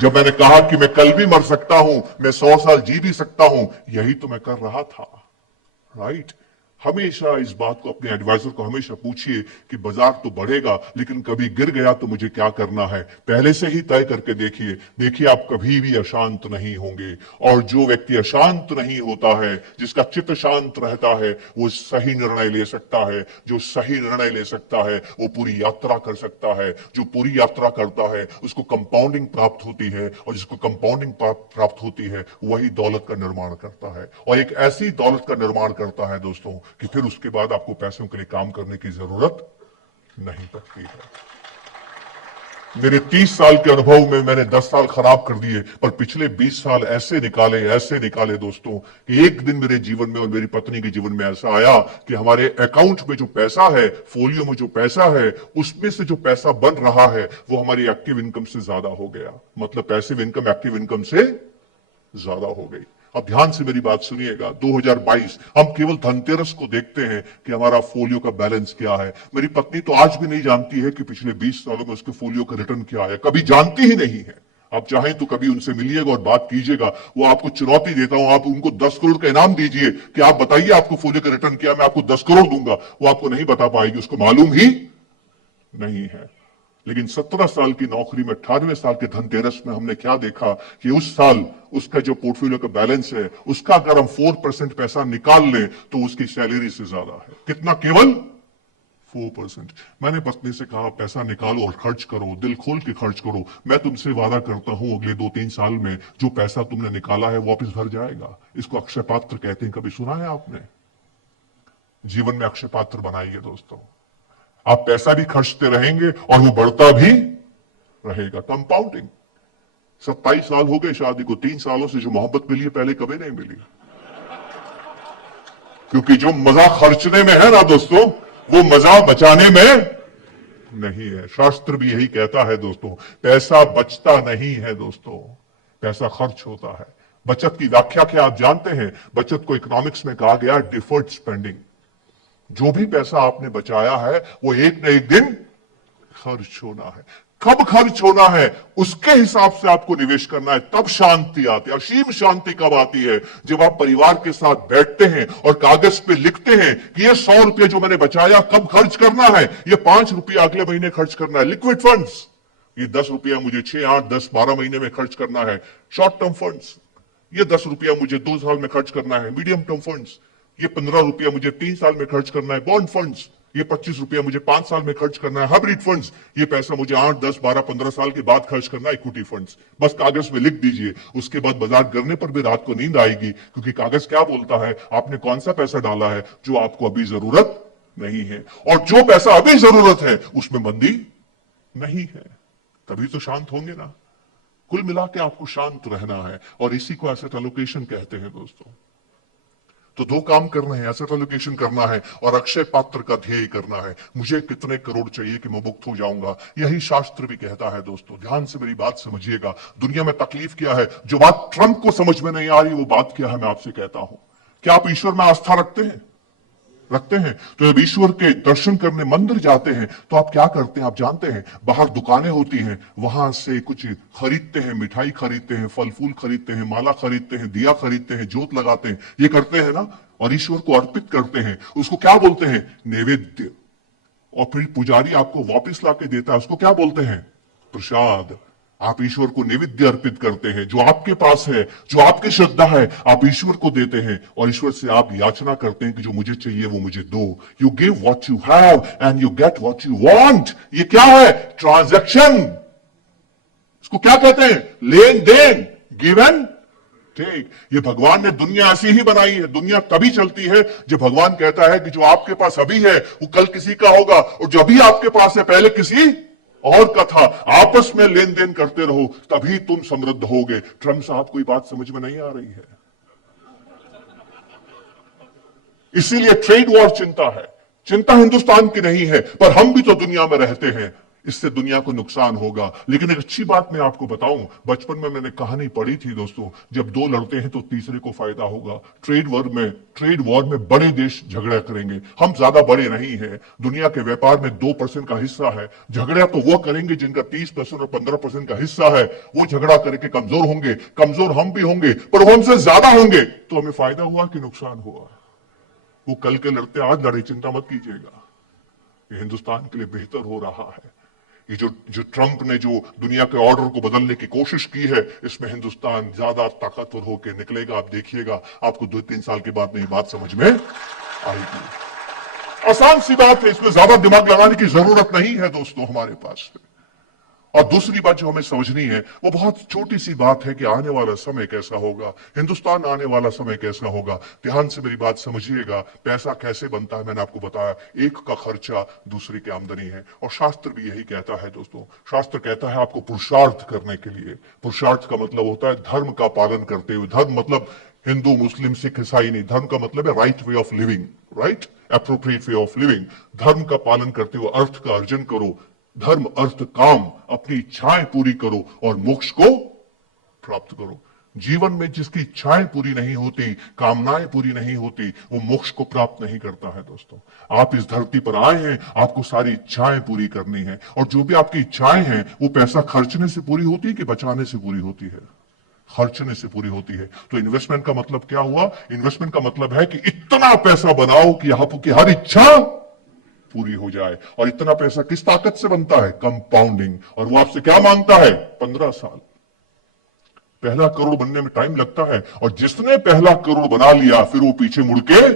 जब मैंने कहा कि मैं कल भी मर सकता हूं, मैं 100 साल जी भी सकता हूं, यही तो मैं कर रहा था, राइट। हमेशा इस बात को अपने एडवाइजर को हमेशा पूछिए कि बाजार तो बढ़ेगा, लेकिन कभी गिर गया तो मुझे क्या करना है, पहले से ही तय करके देखिए। देखिए आप कभी भी अशांत नहीं होंगे, और जो व्यक्ति अशांत नहीं होता है, जिसका चित्त शांत रहता है, वो सही निर्णय ले सकता है। जो सही निर्णय ले सकता है वो पूरी यात्रा कर सकता है। जो पूरी यात्रा करता है उसको कंपाउंडिंग प्राप्त होती है, और जिसको कंपाउंडिंग प्राप्त होती है वही दौलत का निर्माण करता है, और एक ऐसी दौलत का निर्माण करता है दोस्तों कि फिर उसके बाद आपको पैसों के लिए काम करने की जरूरत नहीं पड़ती है। मेरे 30 साल के अनुभव में मैंने 10 साल खराब कर दिए, पर पिछले 20 साल ऐसे निकाले दोस्तों कि एक दिन मेरे जीवन में और मेरी पत्नी के जीवन में ऐसा आया कि हमारे अकाउंट में जो पैसा है, फोलियो में जो पैसा है, उसमें से जो पैसा बन रहा है वो हमारी एक्टिव इनकम से ज्यादा हो गया। मतलब पैसिव इनकम एक्टिव इनकम से ज्यादा हो गई। अब ध्यान से मेरी बात सुनिएगा, 2022 हम केवल धनतेरस को देखते हैं कि हमारा फोलियो का बैलेंस क्या है। मेरी पत्नी तो आज भी नहीं जानती है कि पिछले 20 सालों में उसके फोलियो का रिटर्न क्या है, कभी जानती ही नहीं है। आप चाहें तो कभी उनसे मिलिएगा और बात कीजिएगा, वो आपको चुनौती देता हूं, आप उनको 10 करोड़ का इनाम दीजिए कि आप बताइए आपको फोलियो का रिटर्न क्या, मैं आपको 10 करोड़ दूंगा। वो आपको नहीं बता पाएगी, उसको मालूम ही नहीं है। लेकिन 17 साल की नौकरी में 18वें साल के धनतेरस में हमने क्या देखा कि उस साल उसका जो पोर्टफोलियो का बैलेंस है, उसका अगर हम 4% पैसा निकाल लें तो उसकी सैलरी से ज्यादा है। कितना? केवल 4%। मैंने पत्नी से कहा पैसा निकालो और खर्च करो, दिल खोल के खर्च करो। मैं तुमसे वादा करता हूं अगले 2-3 साल में जो पैसा तुमने निकाला है वापस भर जाएगा। इसको अक्षय पात्र कहते हैं, कभी सुना है आपने? जीवन में अक्षय पात्र बनाइए दोस्तों। आप पैसा भी खर्चते रहेंगे और वो बढ़ता भी रहेगा। कंपाउंडिंग। 27 साल हो गए शादी को, 3 सालों से जो मोहब्बत मिली है पहले कभी नहीं मिली। क्योंकि जो मजा खर्चने में है ना दोस्तों, वो मजा बचाने में नहीं है। शास्त्र भी यही कहता है दोस्तों, पैसा बचता नहीं है दोस्तों, पैसा खर्च होता है। बचत की व्याख्या क्या आप जानते हैं? बचत को इकोनॉमिक्स में कहा गया डिफर्ड स्पेंडिंग। जो भी पैसा आपने बचाया है वो एक न एक दिन खर्च होना है। कब खर्च होना है उसके हिसाब से आपको निवेश करना है, तब शांति आती है। असीम शांति कब आती है? जब आप परिवार के साथ बैठते हैं और कागज पे लिखते हैं कि ये 100 रुपये जो मैंने बचाया कब खर्च करना है, ये 5 रुपये अगले महीने खर्च करना है। लिक्विड फंड्स, ये 10 रुपया मुझे 6, 8, 10, 12 महीने में खर्च करना है। शॉर्ट टर्म फंड्स, ये 10 रुपया मुझे 2 साल में खर्च करना है। मीडियम टर्म फंड्स, ये 15 रुपया मुझे 3 साल में खर्च करना है। बॉन्ड फंड्स, ये 25 रुपया मुझे 5 साल में खर्च करना है। हाइब्रिड फंड्स, ये पैसा मुझे 8, 10, 12, 15 साल के बाद खर्च करना है। इक्विटी फंड्स, बस कागज में लिख दीजिए, उसके बाद बाजार गिरने पर भी रात को नींद आएगी, क्योंकि कागज क्या बोलता है, आपने कौन सा पैसा डाला है जो आपको अभी जरूरत नहीं है, और जो पैसा अभी जरूरत है उसमें मंदी नहीं है। तभी तो शांत होंगे ना। कुल मिला के आपको शांत रहना है, और इसी को एसेट एलोकेशन कहते हैं दोस्तों। तो दो काम करने हैं, एसेट एलोकेशन करना है और अक्षय पात्र का ध्येय करना है। मुझे कितने करोड़ चाहिए कि मैं मुक्त हो जाऊंगा, यही शास्त्र भी कहता है। दोस्तों ध्यान से मेरी बात समझिएगा। दुनिया में तकलीफ क्या है, जो बात ट्रंप को समझ में नहीं आ रही वो बात क्या है, मैं आपसे कहता हूं। क्या आप ईश्वर में आस्था रखते हैं? तो जब ईश्वर के दर्शन करने मंदिर जाते हैं तो आप क्या करते हैं, आप जानते हैं? बाहर दुकानें होती हैं, वहां से कुछ खरीदते हैं, मिठाई खरीदते हैं, फल फूल खरीदते हैं, माला खरीदते हैं, दिया खरीदते हैं, जोत लगाते हैं, ये करते हैं ना, और ईश्वर को अर्पित करते हैं। उसको क्या बोलते हैं? नैवेद्य। और फिर पुजारी आपको वापस लाके देता है, उसको क्या बोलते हैं? प्रसाद। आप ईश्वर को नैवेद्य अर्पित करते हैं, जो आपके पास है, जो आपकी श्रद्धा है, आप ईश्वर को देते हैं और ईश्वर से आप याचना करते हैं कि जो मुझे चाहिए वो मुझे दो। You give what you have and you get what you want. ये क्या है? ट्रांजैक्शन। इसको क्या कहते हैं? लेन देन, गिव एंड टेक। ये भगवान ने दुनिया ऐसी ही बनाई है। दुनिया तभी चलती है जब भगवान कहता है कि जो आपके पास अभी है वो कल किसी का होगा, और जो अभी आपके पास है पहले किसी और का था। आपस में लेन देन करते रहो, तभी तुम समृद्ध होगे। ट्रंप साहब कोई बात समझ में नहीं आ रही है, इसीलिए ट्रेड वॉर चिंता है। चिंता हिंदुस्तान की नहीं है, पर हम भी तो दुनिया में रहते हैं, इससे दुनिया को नुकसान होगा। लेकिन एक अच्छी बात मैं आपको बताऊं, बचपन में मैंने कहानी पढ़ी थी दोस्तों, जब दो लड़ते हैं तो तीसरे को फायदा होगा। ट्रेड वॉर में बड़े देश झगड़ा करेंगे। हम ज्यादा बड़े नहीं हैं, दुनिया के व्यापार में 2% का हिस्सा है। झगड़ा तो वो करेंगे जिनका 30% और 15% का हिस्सा है, वो झगड़ा करके कमजोर होंगे। कमजोर हम भी होंगे, पर वो हमसे ज्यादा होंगे, तो हमें फायदा हुआ कि नुकसान हुआ? वो कल के लड़ते आज लड़े, चिंता मत कीजिएगा, ये हिंदुस्तान के लिए बेहतर हो रहा है। ये जो ट्रंप ने जो दुनिया के ऑर्डर को बदलने की कोशिश की है, इसमें हिंदुस्तान ज्यादा ताकतवर होकर निकलेगा। आप देखिएगा, आपको 2-3 साल के बाद में बात समझ में आएगी। आसान सी बात है, इसमें ज्यादा दिमाग लगाने की जरूरत नहीं है दोस्तों हमारे पास। और दूसरी बात जो हमें समझनी है वो बहुत छोटी सी बात है कि आने वाला समय कैसा होगा, हिंदुस्तान आने वाला समय कैसा होगा। ध्यान से मेरी बात समझिएगा। पैसा कैसे बनता है मैंने आपको बताया, एक का खर्चा दूसरे की आमदनी है। और शास्त्र भी यही कहता है दोस्तों। शास्त्र कहता है आपको पुरुषार्थ करने के लिए। पुरुषार्थ का मतलब होता है धर्म का पालन करते हुए। धर्म मतलब हिंदू मुस्लिम सिख ईसाई नहीं, धर्म का मतलब है right way of living, right appropriate way of living. धर्म का पालन करते हुए अर्थ का अर्जन करो। धर्म अर्थ काम, अपनी इच्छाएं पूरी करो और मोक्ष को प्राप्त करो। जीवन में जिसकी इच्छाएं पूरी नहीं होती, कामनाएं पूरी नहीं होती, वो मोक्ष को प्राप्त नहीं करता है दोस्तों। आप इस धरती पर आए हैं, आपको सारी इच्छाएं पूरी करनी है, और जो भी आपकी इच्छाएं हैं वो पैसा खर्चने से पूरी होती है कि बचाने से पूरी होती है? खर्चने से पूरी होती है। तो इन्वेस्टमेंट का मतलब क्या हुआ? इन्वेस्टमेंट का मतलब है कि इतना पैसा बनाओ कि आपकी हर इच्छा पूरी हो जाए। और इतना पैसा किस ताकत से बनता है? कंपाउंडिंग। और वो आपसे क्या मांगता है? 15 साल। पहला करोड़ बनने में टाइम लगता है, और जिसने पहला करोड़ बना लिया फिर वो पीछे मुड़ के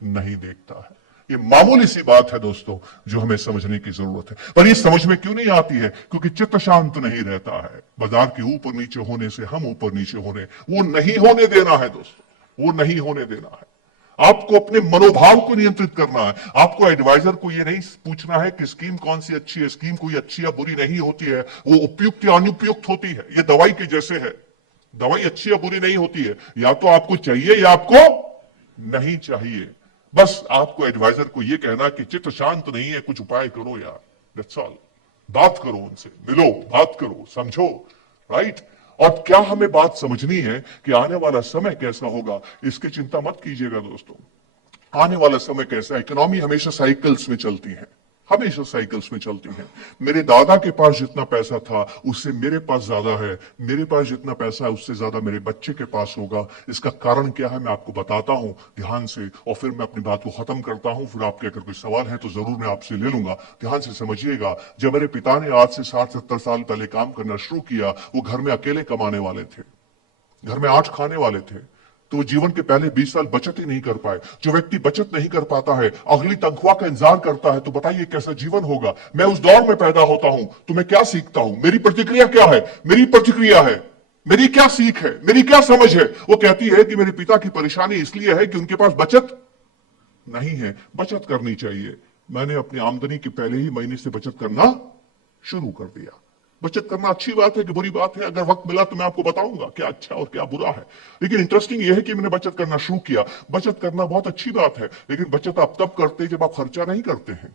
नहीं देखता है। ये मामूली सी बात है दोस्तों, जो हमें समझने की जरूरत है। पर ये समझ में क्यों नहीं आती है? क्योंकि चित्त शांत नहीं रहता है। बाजार के ऊपर नीचे होने से हम ऊपर नीचे होने, वो नहीं होने देना है दोस्तों, वो नहीं होने देना है। आपको अपने मनोभाव को नियंत्रित करना है। आपको एडवाइजर को यह नहीं पूछना है कि स्कीम कौन सी अच्छी है। स्कीम कोई अच्छी या बुरी नहीं होती है, वो उपयुक्त या अनुपयुक्त होती है। ये दवाई के जैसे है, दवाई अच्छी या बुरी नहीं होती है, या तो आपको चाहिए या आपको नहीं चाहिए। बस आपको एडवाइजर को यह कहना कि चित्त शांत नहीं है, कुछ उपाय करो यार, दैट्स ऑल। बात करो उनसे, मिलो, बात करो, समझो, राइट। और क्या हमें बात समझनी है कि आने वाला समय कैसा होगा, इसकी चिंता मत कीजिएगा दोस्तों। आने वाला समय कैसा, इकोनॉमी हमेशा साइकिल्स में चलती है, हमेशा साइकिल्स में चलती है। मेरे दादा के पास जितना पैसा था उससे मेरे पास ज्यादा है, मेरे पास जितना पैसा है उससे ज्यादा मेरे बच्चे के पास होगा। इसका कारण क्या है मैं आपको बताता हूं ध्यान से, और फिर मैं अपनी बात को खत्म करता हूं। फिर आपके अगर कोई सवाल है तो जरूर मैं आपसे ले लूंगा। ध्यान से समझिएगा। जब मेरे पिता ने आज से 60-70 साल पहले काम करना शुरू किया, वो घर में अकेले कमाने वाले थे, घर में 8 खाने वाले थे, तो वो जीवन के पहले 20 साल बचत ही नहीं कर पाए। जो व्यक्ति बचत नहीं कर पाता है, अगली तनख्वाह का इंतजार करता है, तो बताइए कैसा जीवन होगा। मैं उस दौर में पैदा होता हूं तो मैं क्या सीखता हूं, मेरी प्रतिक्रिया क्या है? मेरी प्रतिक्रिया है, मेरी क्या सीख है, मेरी क्या समझ है? वो कहती है कि मेरे पिता की परेशानी इसलिए है कि उनके पास बचत नहीं है। बचत करनी चाहिए। मैंने अपनी आमदनी के पहले ही महीने से बचत करना शुरू कर दिया। बचत करना अच्छी बात है कि बुरी बात है? अगर वक्त मिला तो मैं आपको बताऊंगा क्या अच्छा और क्या बुरा है। लेकिन इंटरेस्टिंग यह है कि मैंने बचत करना शुरू किया। बचत करना बहुत अच्छी बात है, लेकिन बचत आप तब करते हैं जब आप खर्चा नहीं करते हैं।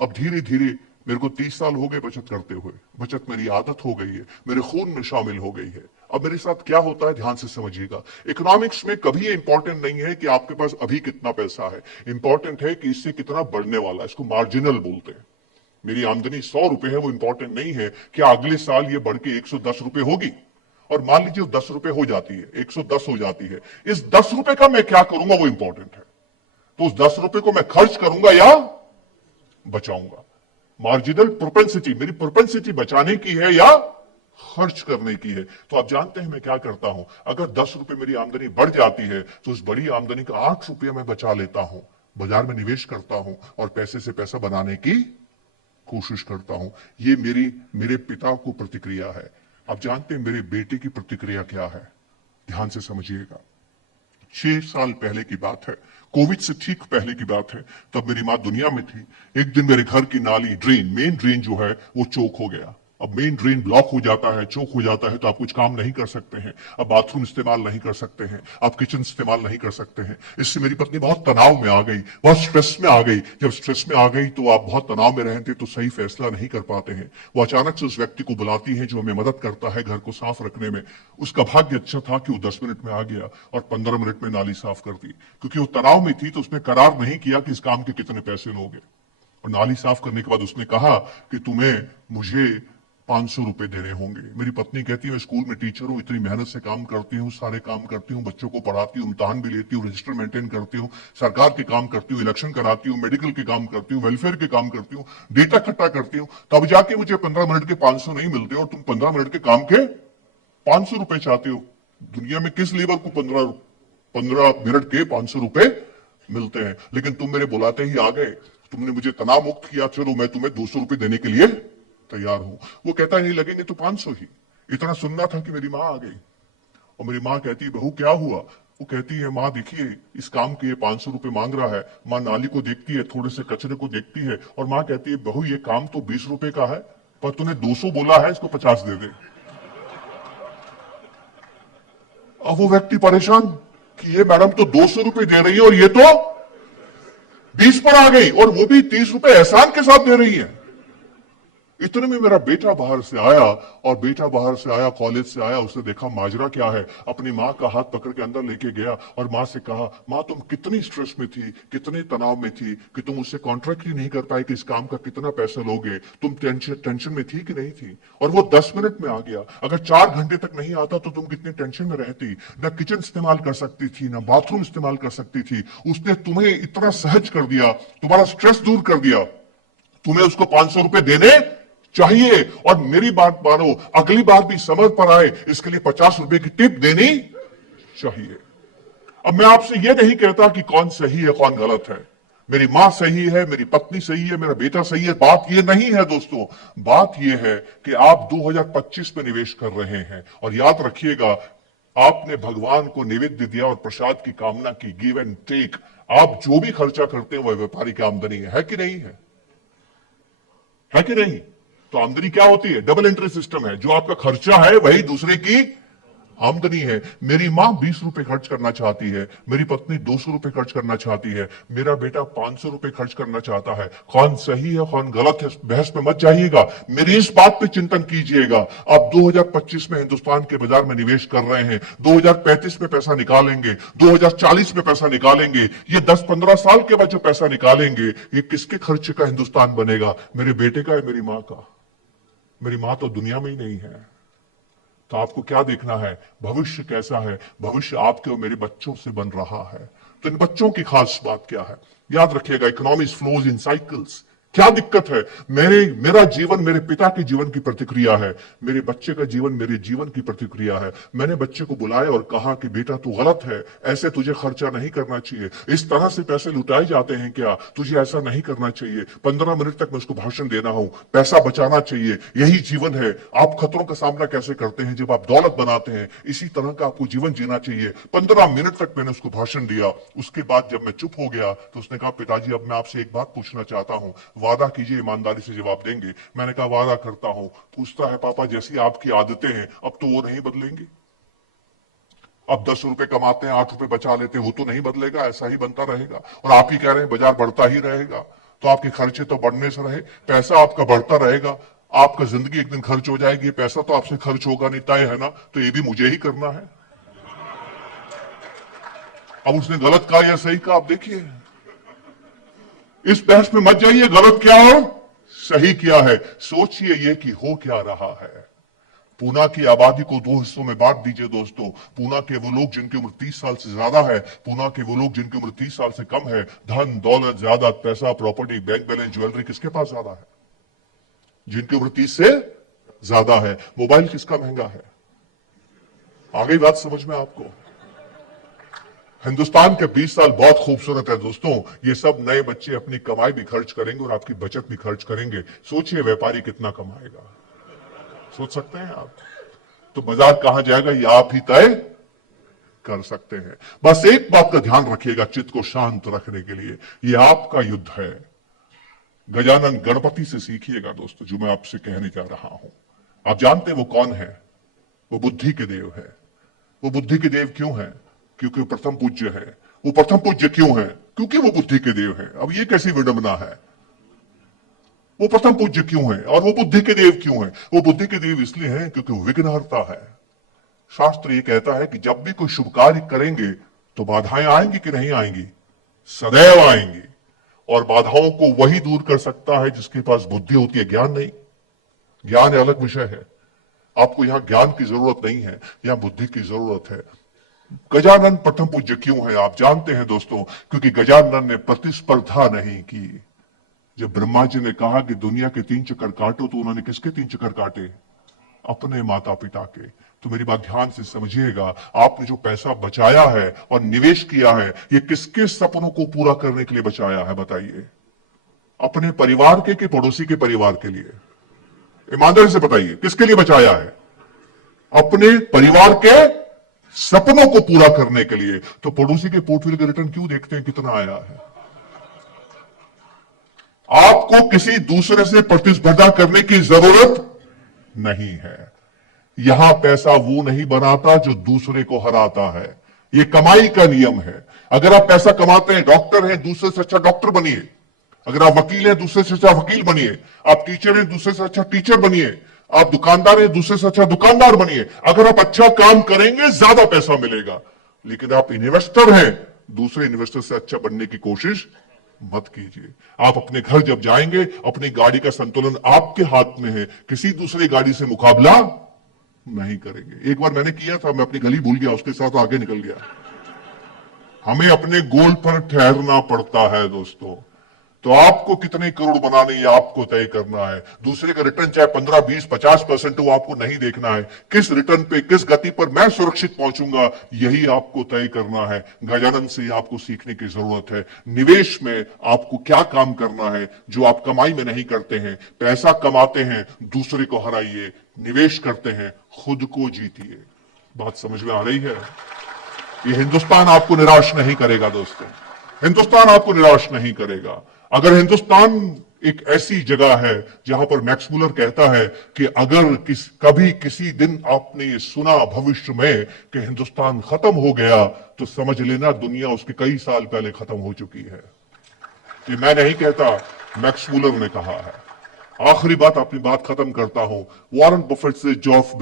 अब धीरे धीरे मेरे को 30 साल हो गए बचत करते हुए। बचत मेरी आदत हो गई है, मेरे खून में शामिल हो गई है। अब मेरे साथ क्या होता है ध्यान से समझिएगा। इकोनॉमिक्स में कभी ये इंपॉर्टेंट नहीं है कि आपके पास अभी कितना पैसा है, इंपॉर्टेंट है कि इससे कितना बढ़ने वाला है। इसको मार्जिनल बोलते हैं। मेरी आमदनी 100 रुपए है, वो इंपॉर्टेंट नहीं है क्या अगले साल ये बढ़ के 110 रुपए होगी। और मान लीजिए 10 रुपए हो जाती है, 110 हो जाती है, इस 10 रुपए का मैं क्या करूंगा वो इंपॉर्टेंट है। तो उस 10 रुपए को मैं खर्च करूंगा या बचाऊंगा। मार्जिनल प्रोपेंसिटी, मेरी प्रोपेंसिटी बचाने की है या खर्च करने की है। तो आप जानते हैं मैं क्या करता हूं। अगर 10 रुपए मेरी आमदनी बढ़ जाती है तो उस बड़ी आमदनी का 8 रुपया मैं बचा लेता हूं, बाजार में निवेश करता हूं और पैसे से पैसा बनाने की कोशिश करता हूं। ये मेरे पिता को प्रतिक्रिया है। आप जानते हैं मेरे बेटे की प्रतिक्रिया क्या है? ध्यान से समझिएगा। 6 साल पहले की बात है, कोविड से ठीक पहले की बात है। तब मेरी मां दुनिया में थी। एक दिन मेरे घर की नाली मेन ड्रेन जो है वो चोक हो गया। अब मेन ड्रेन ब्लॉक हो जाता है, चोक हो जाता है तो आप कुछ काम नहीं कर सकते हैं। अब बाथरूम इस्तेमाल नहीं कर सकते हैं, आप किचन इस्तेमाल नहीं कर सकते हैं। इससे मेरी पत्नी बहुत तनाव में आ गई, बहुत स्ट्रेस में आ गई। जब स्ट्रेस में आ गई तो आप बहुत तनाव में रहते तो सही फैसला नहीं कर पाते हैं। वो अचानक से उस व्यक्ति को बुलाती है जो हमें मदद करता है घर को साफ रखने में। उसका भाग्य अच्छा था कि वो 10 मिनट में आ गया और 15 मिनट में नाली साफ कर दी। क्योंकि वो तनाव में थी तो उसने करार नहीं किया कि इस काम के कितने पैसे लोगे। और नाली साफ करने के बाद उसने कहा कि तुम्हें मुझे 500 रुपए देने होंगे। मेरी पत्नी कहती है मैं स्कूल में टीचर हूं, इतनी मेहनत से काम करती हूँ, सारे काम करती हूँ, बच्चों को पढ़ाती हूँ, इम्तिहान भी लेती हूँ, रजिस्टर मेंटेन करती हूँ, सरकार के काम करती हूँ, इलेक्शन कराती हूँ, मेडिकल के काम करती हूँ, वेलफेयर के काम करती हूँ, डेटा इकट्ठा करती हूँ। तब जाके मुझे 15 मिनट के 500 नहीं मिलते और तुम 15 मिनट के काम के 500 रुपए चाहते हो। दुनिया में किस लेबर को 15 मिनट के 500 रुपए मिलते हैं? लेकिन तुम मेरे बुलाते ही आ गए, तुमने मुझे तनाव मुक्त किया, चलो मैं तुम्हें 200 रुपए देने के लिए तैयार हूं। वो कहता नहीं लगेंगे तो 500 ही। इतना सुनना था कि मेरी मां आ गई और मेरी मां कहती है बहू क्या हुआ? वो कहती है मां देखिए इस काम के 500 रुपए मांग रहा है। मां नाली को देखती है, थोड़े से कचरे को देखती है और मां कहती है बहू ये काम तो 20 रुपए का है, पर तूने 200 बोला है, इसको 50 दे दे। अब वो व्यक्ति परेशान कि ये मैडम तो 200 रुपए दे रही है और ये तो 20 पर आ गई और वो भी 30 रुपए एहसान के साथ दे रही है। इतने में मेरा बेटा बाहर से आया और बेटा बाहर से आया, कॉलेज से आया, उसने देखा माजरा क्या है, अपनी माँ का हाथ पकड़ के अंदर लेके गया और माँ से कहा माँ तुम कितनी स्ट्रेस में थी, कितने तनाव में थी कि तुम उससे कॉन्ट्रैक्ट ही नहीं कर पाए कि इस काम का कितना पैसा लोगे। तुम टेंशन में थी कि नहीं थी? और वो 10 मिनट में आ गया। अगर 4 घंटे तक नहीं आता तो तुम कितनी टेंशन में रहती, न किचन इस्तेमाल कर सकती थी, न बाथरूम इस्तेमाल कर सकती थी। उसने तुम्हें इतना सहज कर दिया, तुम्हारा स्ट्रेस दूर कर दिया। तुम्हें उसको 500 रुपए देने चाहिए। और मेरी बात मानो, अगली बार भी समझ पर आए इसके लिए 50 रुपए की टिप देनी चाहिए। अब मैं आपसे यह नहीं कहता कि कौन सही है कौन गलत है, मेरी मां सही है, मेरी पत्नी सही है, मेरा बेटा सही है, बात यह नहीं है दोस्तों। बात यह है कि आप 2025 में निवेश कर रहे हैं और याद रखिएगा आपने भगवान को नैवेद्य दिया और प्रसाद की कामना की, गिव एंड टेक। आप जो भी खर्चा करते हैं वह व्यापारी की आमदनी है कि नहीं है? है कि नहीं? तो आमदनी क्या होती है? डबल एंट्री सिस्टम है। जो आपका खर्चा है वही दूसरे की आमदनी है। मेरी मां 20 रुपए खर्च करना चाहती है, मेरी पत्नी 200 रुपए खर्च करना चाहती है, मेरा बेटा 500 रुपए खर्च करना चाहता है। कौन सही है कौन गलत है बहस में मत जाइएगा, मेरी इस बात पे चिंतन कीजिएगा। आप 2025 में हिंदुस्तान के बाजार में निवेश कर रहे हैं, 2035 में पैसा निकालेंगे, 2040 में पैसा निकालेंगे। ये 10-15 साल के बाद जो पैसा निकालेंगे ये किसके खर्चे का हिंदुस्तान बनेगा? मेरे बेटे का है, मेरी मां का? मेरी मां तो दुनिया में ही नहीं है। तो आपको क्या देखना है? भविष्य कैसा है? भविष्य आपके और मेरे बच्चों से बन रहा है। तो इन बच्चों की खास बात क्या है? याद रखिएगा इकोनॉमिक्स फ्लोज इन साइकिल्स। क्या दिक्कत है? मेरा जीवन मेरे पिता के जीवन की प्रतिक्रिया है, मेरे बच्चे का जीवन मेरे जीवन की प्रतिक्रिया है। मैंने बच्चे को बुलाया और कहा कि बेटा तू गलत है, ऐसे तुझे खर्चा नहीं करना चाहिए, इस तरह से पैसे लुटाए जाते हैं क्या, तुझे ऐसा नहीं करना चाहिए। 15 मिनट तक मैं उसको भाषण देना हूं, पैसा बचाना चाहिए, यही जीवन है। आप खतरों का सामना कैसे करते हैं जब आप दौलत बनाते हैं, इसी तरह का आपको जीवन जीना चाहिए। 15 मिनट तक मैंने उसको भाषण दिया। उसके बाद जब मैं चुप हो गया तो उसने कहा पिताजी अब मैं आपसे एक बात पूछना चाहता हूं, वादा कीजिए ईमानदारी से जवाब देंगे। मैंने कहा वादा करता हूं। पूछता है पापा जैसी आपकी आदतें हैं अब तो वो नहीं बदलेंगी? अब 10 रुपए कमाते हैं 8 रुपए बचा लेते हैं, वो तो नहीं बदलेगा, ऐसा ही बनता रहेगा। और आप ही कह रहे हैं बाजार बढ़ता ही रहेगा, तो आपके खर्चे तो बढ़ने से रहे, पैसा आपका बढ़ता रहेगा, आपका जिंदगी एक दिन खर्च हो जाएगी, पैसा तो आपसे खर्च होगा नहीं, तय है ना, तो ये भी मुझे ही करना है। अब उसने गलत कहा या सही कहा आप देखिए। इस बहस में मत जाइए गलत क्या हो सही क्या है, सोचिए ये कि हो क्या रहा है। पूना की आबादी को 2 हिस्सों में बांट दीजिए दोस्तों। पूना के वो लोग जिनकी उम्र 30 साल से ज्यादा है, पूना के वो लोग जिनकी उम्र 30 साल से कम है। धन दौलत ज्यादा, पैसा प्रॉपर्टी बैंक बैलेंस ज्वेलरी किसके पास ज्यादा है? जिनकी उम्र 30 से ज्यादा है। मोबाइल किसका महंगा है? आ गई बात समझ में आपको? हिंदुस्तान के 20 साल बहुत खूबसूरत है दोस्तों। ये सब नए बच्चे अपनी कमाई भी खर्च करेंगे और आपकी बचत भी खर्च करेंगे। सोचिए व्यापारी कितना कमाएगा, सोच सकते हैं आप? तो बाजार कहां जाएगा ये आप ही तय कर सकते हैं। बस एक बात का ध्यान रखिएगा चित्त को शांत रखने के लिए, ये आपका युद्ध है। गजानन गणपति से सीखिएगा दोस्तों, जो मैं आपसे कहने जा रहा हूं। आप जानते हैं वो कौन है? वो बुद्धि के देव है। वो बुद्धि के देव क्यों है? क्योंकि वो प्रथम पूज्य है। वो प्रथम पूज्य क्यों है? क्योंकि वो बुद्धि के देव है। अब ये कैसी विडंबना है? वो प्रथम पूज्य क्यों है और वो बुद्धि के देव क्यों है? वो बुद्धि के देव इसलिए है क्योंकि वो विघ्नहर्ता है। शास्त्र ये कहता है कि जब भी कोई शुभ कार्य करेंगे तो बाधाएं आएंगी कि नहीं आएंगी? सदैव आएंगी। और बाधाओं को वही दूर कर सकता है जिसके पास बुद्धि होती है, ज्ञान नहीं। ज्ञान अलग विषय है, आपको यहां ज्ञान की जरूरत नहीं है, यहां बुद्धि की जरूरत है। गजानन प्रथम पूज्य क्यों है आप जानते हैं दोस्तों? क्योंकि गजानन ने प्रतिस्पर्धा नहीं की। जब ब्रह्मा जी ने कहा कि दुनिया के 3 चक्कर काटो, तो उन्होंने किसके 3 चक्कर काटे? अपने माता पिता के। तो मेरी बात ध्यान से समझिएगा, आपने जो पैसा बचाया है और निवेश किया है, ये किसके सपनों को पूरा करने के लिए बचाया है बताइए? अपने परिवार के कि पड़ोसी के परिवार के लिए? ईमानदारी से बताइए, किसके लिए बचाया है? अपने परिवार के सपनों को पूरा करने के लिए। तो पड़ोसी के पोर्टफोलियो का रिटर्न क्यों देखते हैं कितना आया है? आपको किसी दूसरे से प्रतिस्पर्धा करने की जरूरत नहीं है। यहां पैसा वो नहीं बनाता जो दूसरे को हराता है। ये कमाई का नियम है। अगर आप पैसा कमाते हैं, डॉक्टर हैं, दूसरे से अच्छा डॉक्टर बनिए। अगर आप वकील हैं, दूसरे से अच्छा वकील बनिए। आप टीचर हैं, दूसरे से अच्छा टीचर बनिए। आप दुकानदार हैं, दूसरे से अच्छा दुकानदार बनिए। अगर आप अच्छा काम करेंगे ज्यादा पैसा मिलेगा। लेकिन आप इन्वेस्टर हैं, दूसरे इन्वेस्टर से अच्छा बनने की कोशिश मत कीजिए। आप अपने घर जब जाएंगे, अपनी गाड़ी का संतुलन आपके हाथ में है, किसी दूसरी गाड़ी से मुकाबला नहीं करेंगे। एक बार मैंने किया था, मैं अपनी गली भूल गया, उसके साथ आगे निकल गया। हमें अपने गोल पर ठहरना पड़ता है दोस्तों। तो आपको कितने करोड़ बनाने ये आपको तय करना है। दूसरे का रिटर्न चाहे 15, 20, 50% हो, आपको नहीं देखना है। किस रिटर्न पे, किस गति पर मैं सुरक्षित पहुंचूंगा, यही आपको तय करना है। गजानन से आपको सीखने की जरूरत है। निवेश में आपको क्या काम करना है जो आप कमाई में नहीं करते हैं। पैसा कमाते हैं, दूसरे को हराइए। निवेश करते हैं, खुद को जीतिए। बात समझ में आ रही है? ये हिंदुस्तान आपको निराश नहीं करेगा दोस्तों, हिंदुस्तान आपको निराश नहीं करेगा। अगर हिंदुस्तान एक ऐसी जगह है जहां पर मैक्स मुलर कहता है कि अगर कभी किसी दिन आपने ये सुना भविष्य में कि हिंदुस्तान खत्म हो गया, तो समझ लेना दुनिया उसके कई साल पहले खत्म हो चुकी है। ये मैं नहीं कहता, मैक्स मुलर ने कहा है। आखिरी बात, अपनी बात खत्म करता हूं। वॉरेन बफेट से जॉफ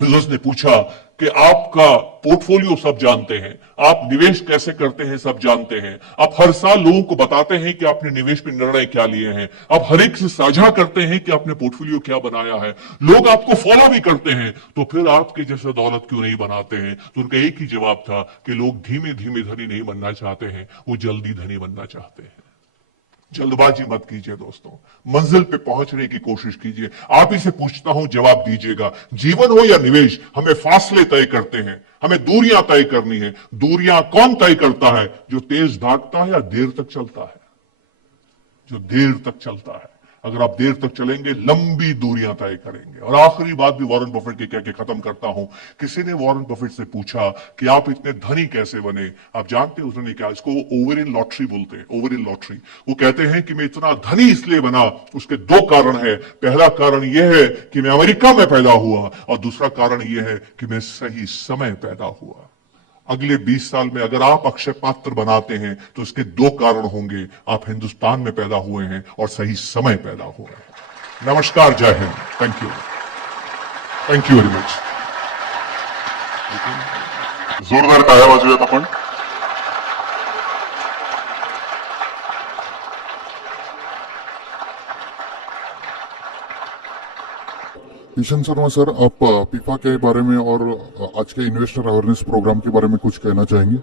बेजोस ने पूछा कि आपका पोर्टफोलियो सब जानते हैं, आप निवेश कैसे करते हैं सब जानते हैं, आप हर साल लोगों को बताते हैं कि आपने निवेश पे निर्णय क्या लिए हैं, आप हर एक से साझा करते हैं कि आपने पोर्टफोलियो क्या बनाया है, लोग आपको फॉलो भी करते हैं, तो फिर आपके जैसे दौलत क्यों नहीं बनाते हैं? तो उनका एक ही जवाब था कि लोग धीमे धीमे धनी नहीं बनना चाहते हैं, वो जल्दी धनी बनना चाहते हैं। जल्दबाजी मत कीजिए दोस्तों, मंजिल पे पहुंचने की कोशिश कीजिए। आप ही से पूछता हूं, जवाब दीजिएगा। जीवन हो या निवेश, हमें फासले तय करते हैं, हमें दूरियां तय करनी है। दूरियां कौन तय करता है? जो तेज भागता है या देर तक चलता है? जो देर तक चलता है। अगर आप देर तक चलेंगे लंबी दूरियां तय करेंगे। और आखिरी बात भी वॉरेन बफेट की कह के खत्म करता हूं। किसी ने वॉरेन बफेट से पूछा कि आप इतने धनी कैसे बने। आप जानते हैं उसने क्या, इसको ओवर इन लॉटरी बोलते हैं, ओवर इन लॉटरी। वो कहते हैं कि मैं इतना धनी इसलिए बना, उसके दो कारण है। पहला कारण यह है कि मैं अमेरिका में पैदा हुआ, और दूसरा कारण यह है कि मैं सही समय पैदा हुआ। अगले 20 साल में अगर आप अक्षय पात्र बनाते हैं तो इसके दो कारण होंगे, आप हिंदुस्तान में पैदा हुए हैं और सही समय पैदा हुए हैं। नमस्कार, जय Hind, thank you, thank you very much. जोरदार टाळ्या वाजूयात आपण। ईशान शर्मा सर, आप पीफा के बारे में और आज के इन्वेस्टर अवेयरनेस प्रोग्राम के बारे में कुछ कहना चाहेंगे?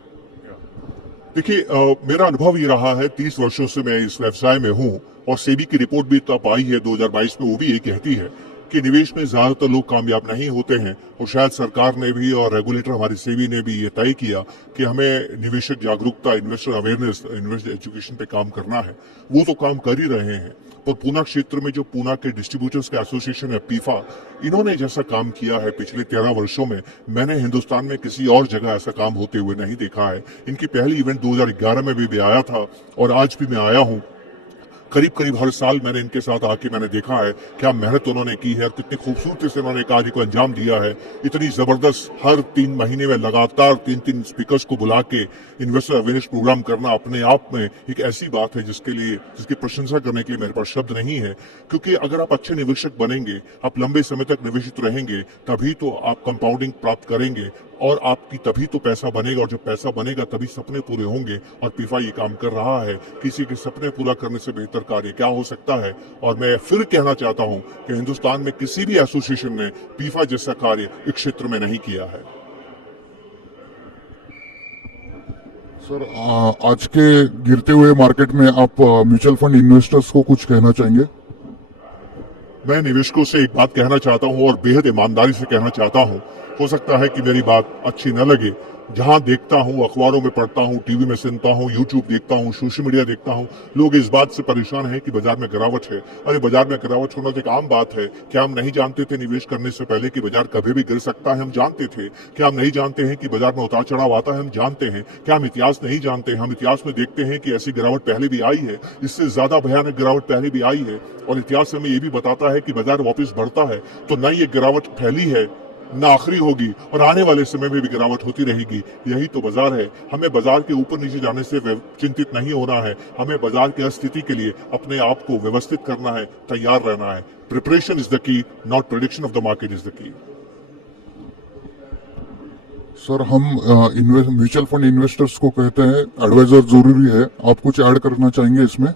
देखिए, मेरा अनुभव ये रहा है, 30 वर्षों से मैं इस व्यवसाय में हूं, और सेबी की रिपोर्ट भी तब आई है 2022 में, वो भी ये कहती है कि निवेश में ज्यादातर लोग कामयाब नहीं होते हैं। और शायद सरकार ने भी और रेगुलेटर हमारी सेबी ने भी ये तय किया कि हमें निवेशक जागरूकता, इन्वेस्टर अवेयरनेस, इन्वेस्टर एजुकेशन पे काम करना है। वो तो काम कर ही रहे हैं, पर पूना क्षेत्र में जो पूना के डिस्ट्रीब्यूटर्स का एसोसिएशन है पीफा, इन्होंने जैसा काम किया है पिछले 13 वर्षों में, मैंने हिंदुस्तान में किसी और जगह ऐसा काम होते हुए नहीं देखा है। इनकी पहली इवेंट 2011 में भी आया था, और आज भी मैं आया हूं। करीब करीब हर साल मैंने इनके साथ आके मैंने देखा है क्या मेहनत उन्होंने की है और कितनी खूबसूरती से उन्होंने कार्य को अंजाम दिया है। इतनी जबरदस्त हर 3 महीने में लगातार 3-3 स्पीकर्स को बुला के इन्वेस्टर अवेयरनेस प्रोग्राम करना अपने आप में एक ऐसी बात है जिसकी प्रशंसा करने के लिए मेरे पास शब्द नहीं है। क्योंकि अगर आप अच्छे निवेशक बनेंगे, आप लंबे समय तक निवेशित रहेंगे, तभी तो आप कंपाउंडिंग प्राप्त करेंगे, और आपकी तभी तो पैसा बनेगा, और जब पैसा बनेगा तभी सपने पूरे होंगे। और पीफा ये काम कर रहा है। किसी के सपने पूरा करने से बेहतर कार्य क्या हो सकता है। और मैं फिर कहना चाहता हूं कि हिंदुस्तान में किसी भी एसोसिएशन ने पीफा जैसा कार्य इस क्षेत्र में नहीं किया है। सर, आज के गिरते हुए मार्केट में आप म्यूचुअल फंड इन्वेस्टर्स को कुछ कहना चाहेंगे? मैं निवेशकों से एक बात कहना चाहता हूं, और बेहद ईमानदारी से कहना चाहता हूं। हो सकता है कि मेरी बात अच्छी न लगे। जहां देखता हूं, अखबारों में पढ़ता हूं, टीवी में सुनता हूं, यूट्यूब देखता हूं, सोशल मीडिया देखता हूं, लोग इस बात से परेशान हैं कि बाजार में गिरावट है। अरे बाजार में गिरावट होना तो एक आम बात है। क्या हम नहीं जानते थे निवेश करने से पहले कि बाजार कभी भी गिर सकता है? हम जानते थे। क्या हम नहीं जानते हैं कि बाजार में उतार चढ़ाव आता है? हम जानते हैं। क्या हम इतिहास नहीं जानते? हम इतिहास में देखते हैं कि ऐसी गिरावट पहले भी आई है, इससे ज्यादा भयानक गिरावट पहले भी आई है। और इतिहास हमें ये भी बताता है कि बाजार वापस बढ़ता है तो न ये गिरावट फैली है, न आखिरी होगी, और आने वाले समय में भी गिरावट होती रहेगी। यही तो बाजार है। हमें बाजार के ऊपर नीचे जाने से चिंतित नहीं होना है। हमें बाजार की स्थिति के लिए अपने आप को व्यवस्थित करना है, तैयार रहना है। Preparation is the key, not prediction of the market is the key. Sir, हम म्यूचुअल फंड इन्वेस्टर्स को कहते हैं एडवाइजर जरूरी है, आप कुछ ऐड करना चाहेंगे इसमें?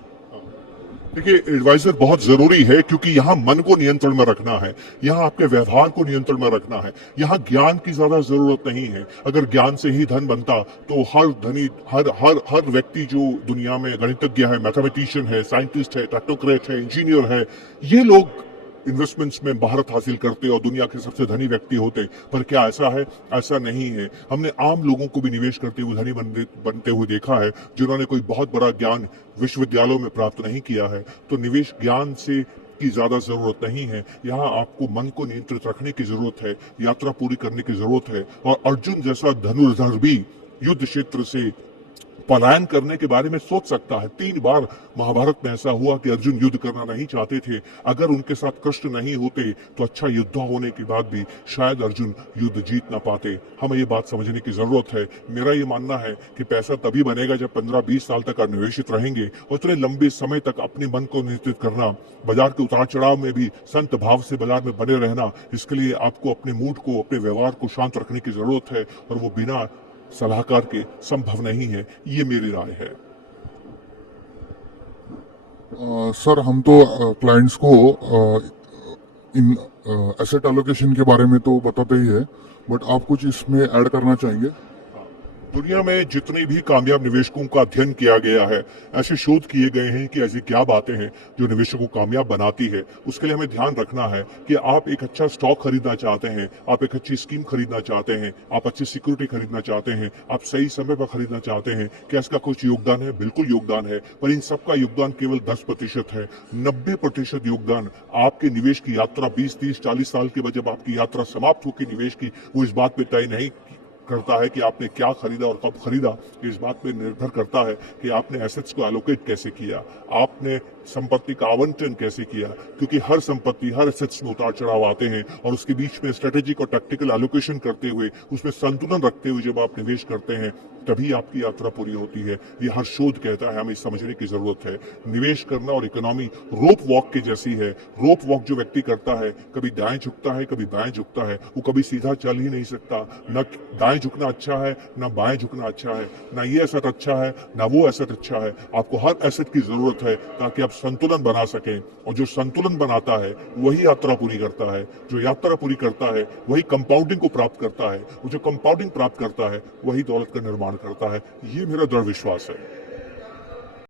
देखिए, एडवाइजर बहुत जरूरी है, क्योंकि यहाँ मन को नियंत्रण में रखना है, यहाँ आपके व्यवहार को नियंत्रण में रखना है। यहाँ ज्ञान की ज्यादा जरूरत नहीं है। अगर ज्ञान से ही धन बनता तो हर धनी, हर व्यक्ति जो दुनिया में गणितज्ञ है, मैथमेटिशियन है, साइंटिस्ट है, टेक्नोक्रेट है, इंजीनियर है, ये लोग इन्वेस्टमेंट्स में महारत हासिल करते और दुनिया के सबसे धनी व्यक्ति होते। पर क्या ऐसा है? ऐसा नहीं है। हमने आम लोगों को भी निवेश करते हुए धनी बनते हुए देखा है, जिन्होंने कोई बहुत बड़ा ज्ञान विश्वविद्यालयों में प्राप्त नहीं किया है। तो निवेश ज्ञान से की ज्यादा जरूरत नहीं है। यहाँ आपको मन को नियंत्रित रखने की जरूरत है, यात्रा पूरी करने की जरूरत है। और अर्जुन जैसा धनुर्धर भी युद्ध क्षेत्र से पलायन करने के बारे में सोच सकता है। 3 बार महाभारत में ऐसा हुआ कि अर्जुन युद्ध करना नहीं चाहते थे। अगर उनके साथ कष्ट नहीं होते तो अच्छा योद्धा होने के बाद भी शायद अर्जुन युद्ध जीत ना पाते। हमें ये बात समझने की जरूरत है। मेरा ये मानना है कि पैसा तभी बनेगा जब 15-20 साल तक निवेशित रहेंगे, और इतने लंबे समय तक अपने मन को नियंत्रित करना, बाजार के उतार चढ़ाव में भी संत भाव से बाजार में बने रहना। इसके लिए आपको अपने मूड को, अपने व्यवहार को शांत रखने की जरूरत है, और वो बिना सलाहकार के संभव नहीं है। ये मेरी राय है। सर, हम तो क्लाइंट्स को इन एसेट एलोकेशन के बारे में तो बताते ही है, बट आप कुछ इसमें ऐड करना चाहेंगे? दुनिया में जितने भी कामयाब निवेशकों का अध्ययन किया गया है, ऐसे शोध किए गए हैं कि ऐसी क्या बातें हैं जो निवेशकों को कामयाब बनाती है। उसके लिए हमें ध्यान रखना है कि आप एक अच्छा स्टॉक खरीदना चाहते हैं, आप एक अच्छी स्कीम खरीदना चाहते हैं, आप अच्छी सिक्योरिटी खरीदना चाहते हैं, आप सही समय पर खरीदना चाहते हैं, क्या इसका कुछ योगदान है? बिल्कुल योगदान है, पर इन सबका योगदान केवल 10% है। 90% योगदान आपके निवेश की यात्रा 20, 30, 40 साल के बाद जब आपकी यात्रा समाप्त होगी निवेश की, वो इस बात पे तय नहीं करता है कि आपने क्या खरीदा और कब खरीदा। इस बात पे निर्भर करता है कि आपने एसेट्स को एलोकेट कैसे किया, आपने संपत्ति का आवंटन कैसे किया, क्योंकि हर संपत्ति, हर एसेट्स में उतार चढ़ाव आते हैं और उसके बीच में स्ट्रेटेजिक और टैक्टिकल एलोकेशन करते हुए, उसमें संतुलन रखते हुए जब आप निवेश करते हैं तभी आपकी यात्रा पूरी होती है। ये हर शोध कहता है, हमें समझने की जरूरत है। निवेश करना और इकोनॉमी रोप वॉक के जैसी है। रोप वॉक जो व्यक्ति करता है, कभी दाएं झुकता है, कभी बाएं झुकता है, वो कभी सीधा चल ही नहीं सकता। न दाएं झुकना अच्छा है, न बाएं झुकना अच्छा है, न ये एसेट अच्छा है, न वो एसेट अच्छा है। आपको हर एसेट की जरूरत है ताकि आप संतुलन बना सकें, और जो संतुलन बनाता है वही यात्रा पूरी करता है। जो यात्रा पूरी करता है वही कंपाउंडिंग को प्राप्त करता है, और जो कंपाउंडिंग प्राप्त करता है वही दौलत का निर्माण करता है। ये मेरा दृढ़ विश्वास है।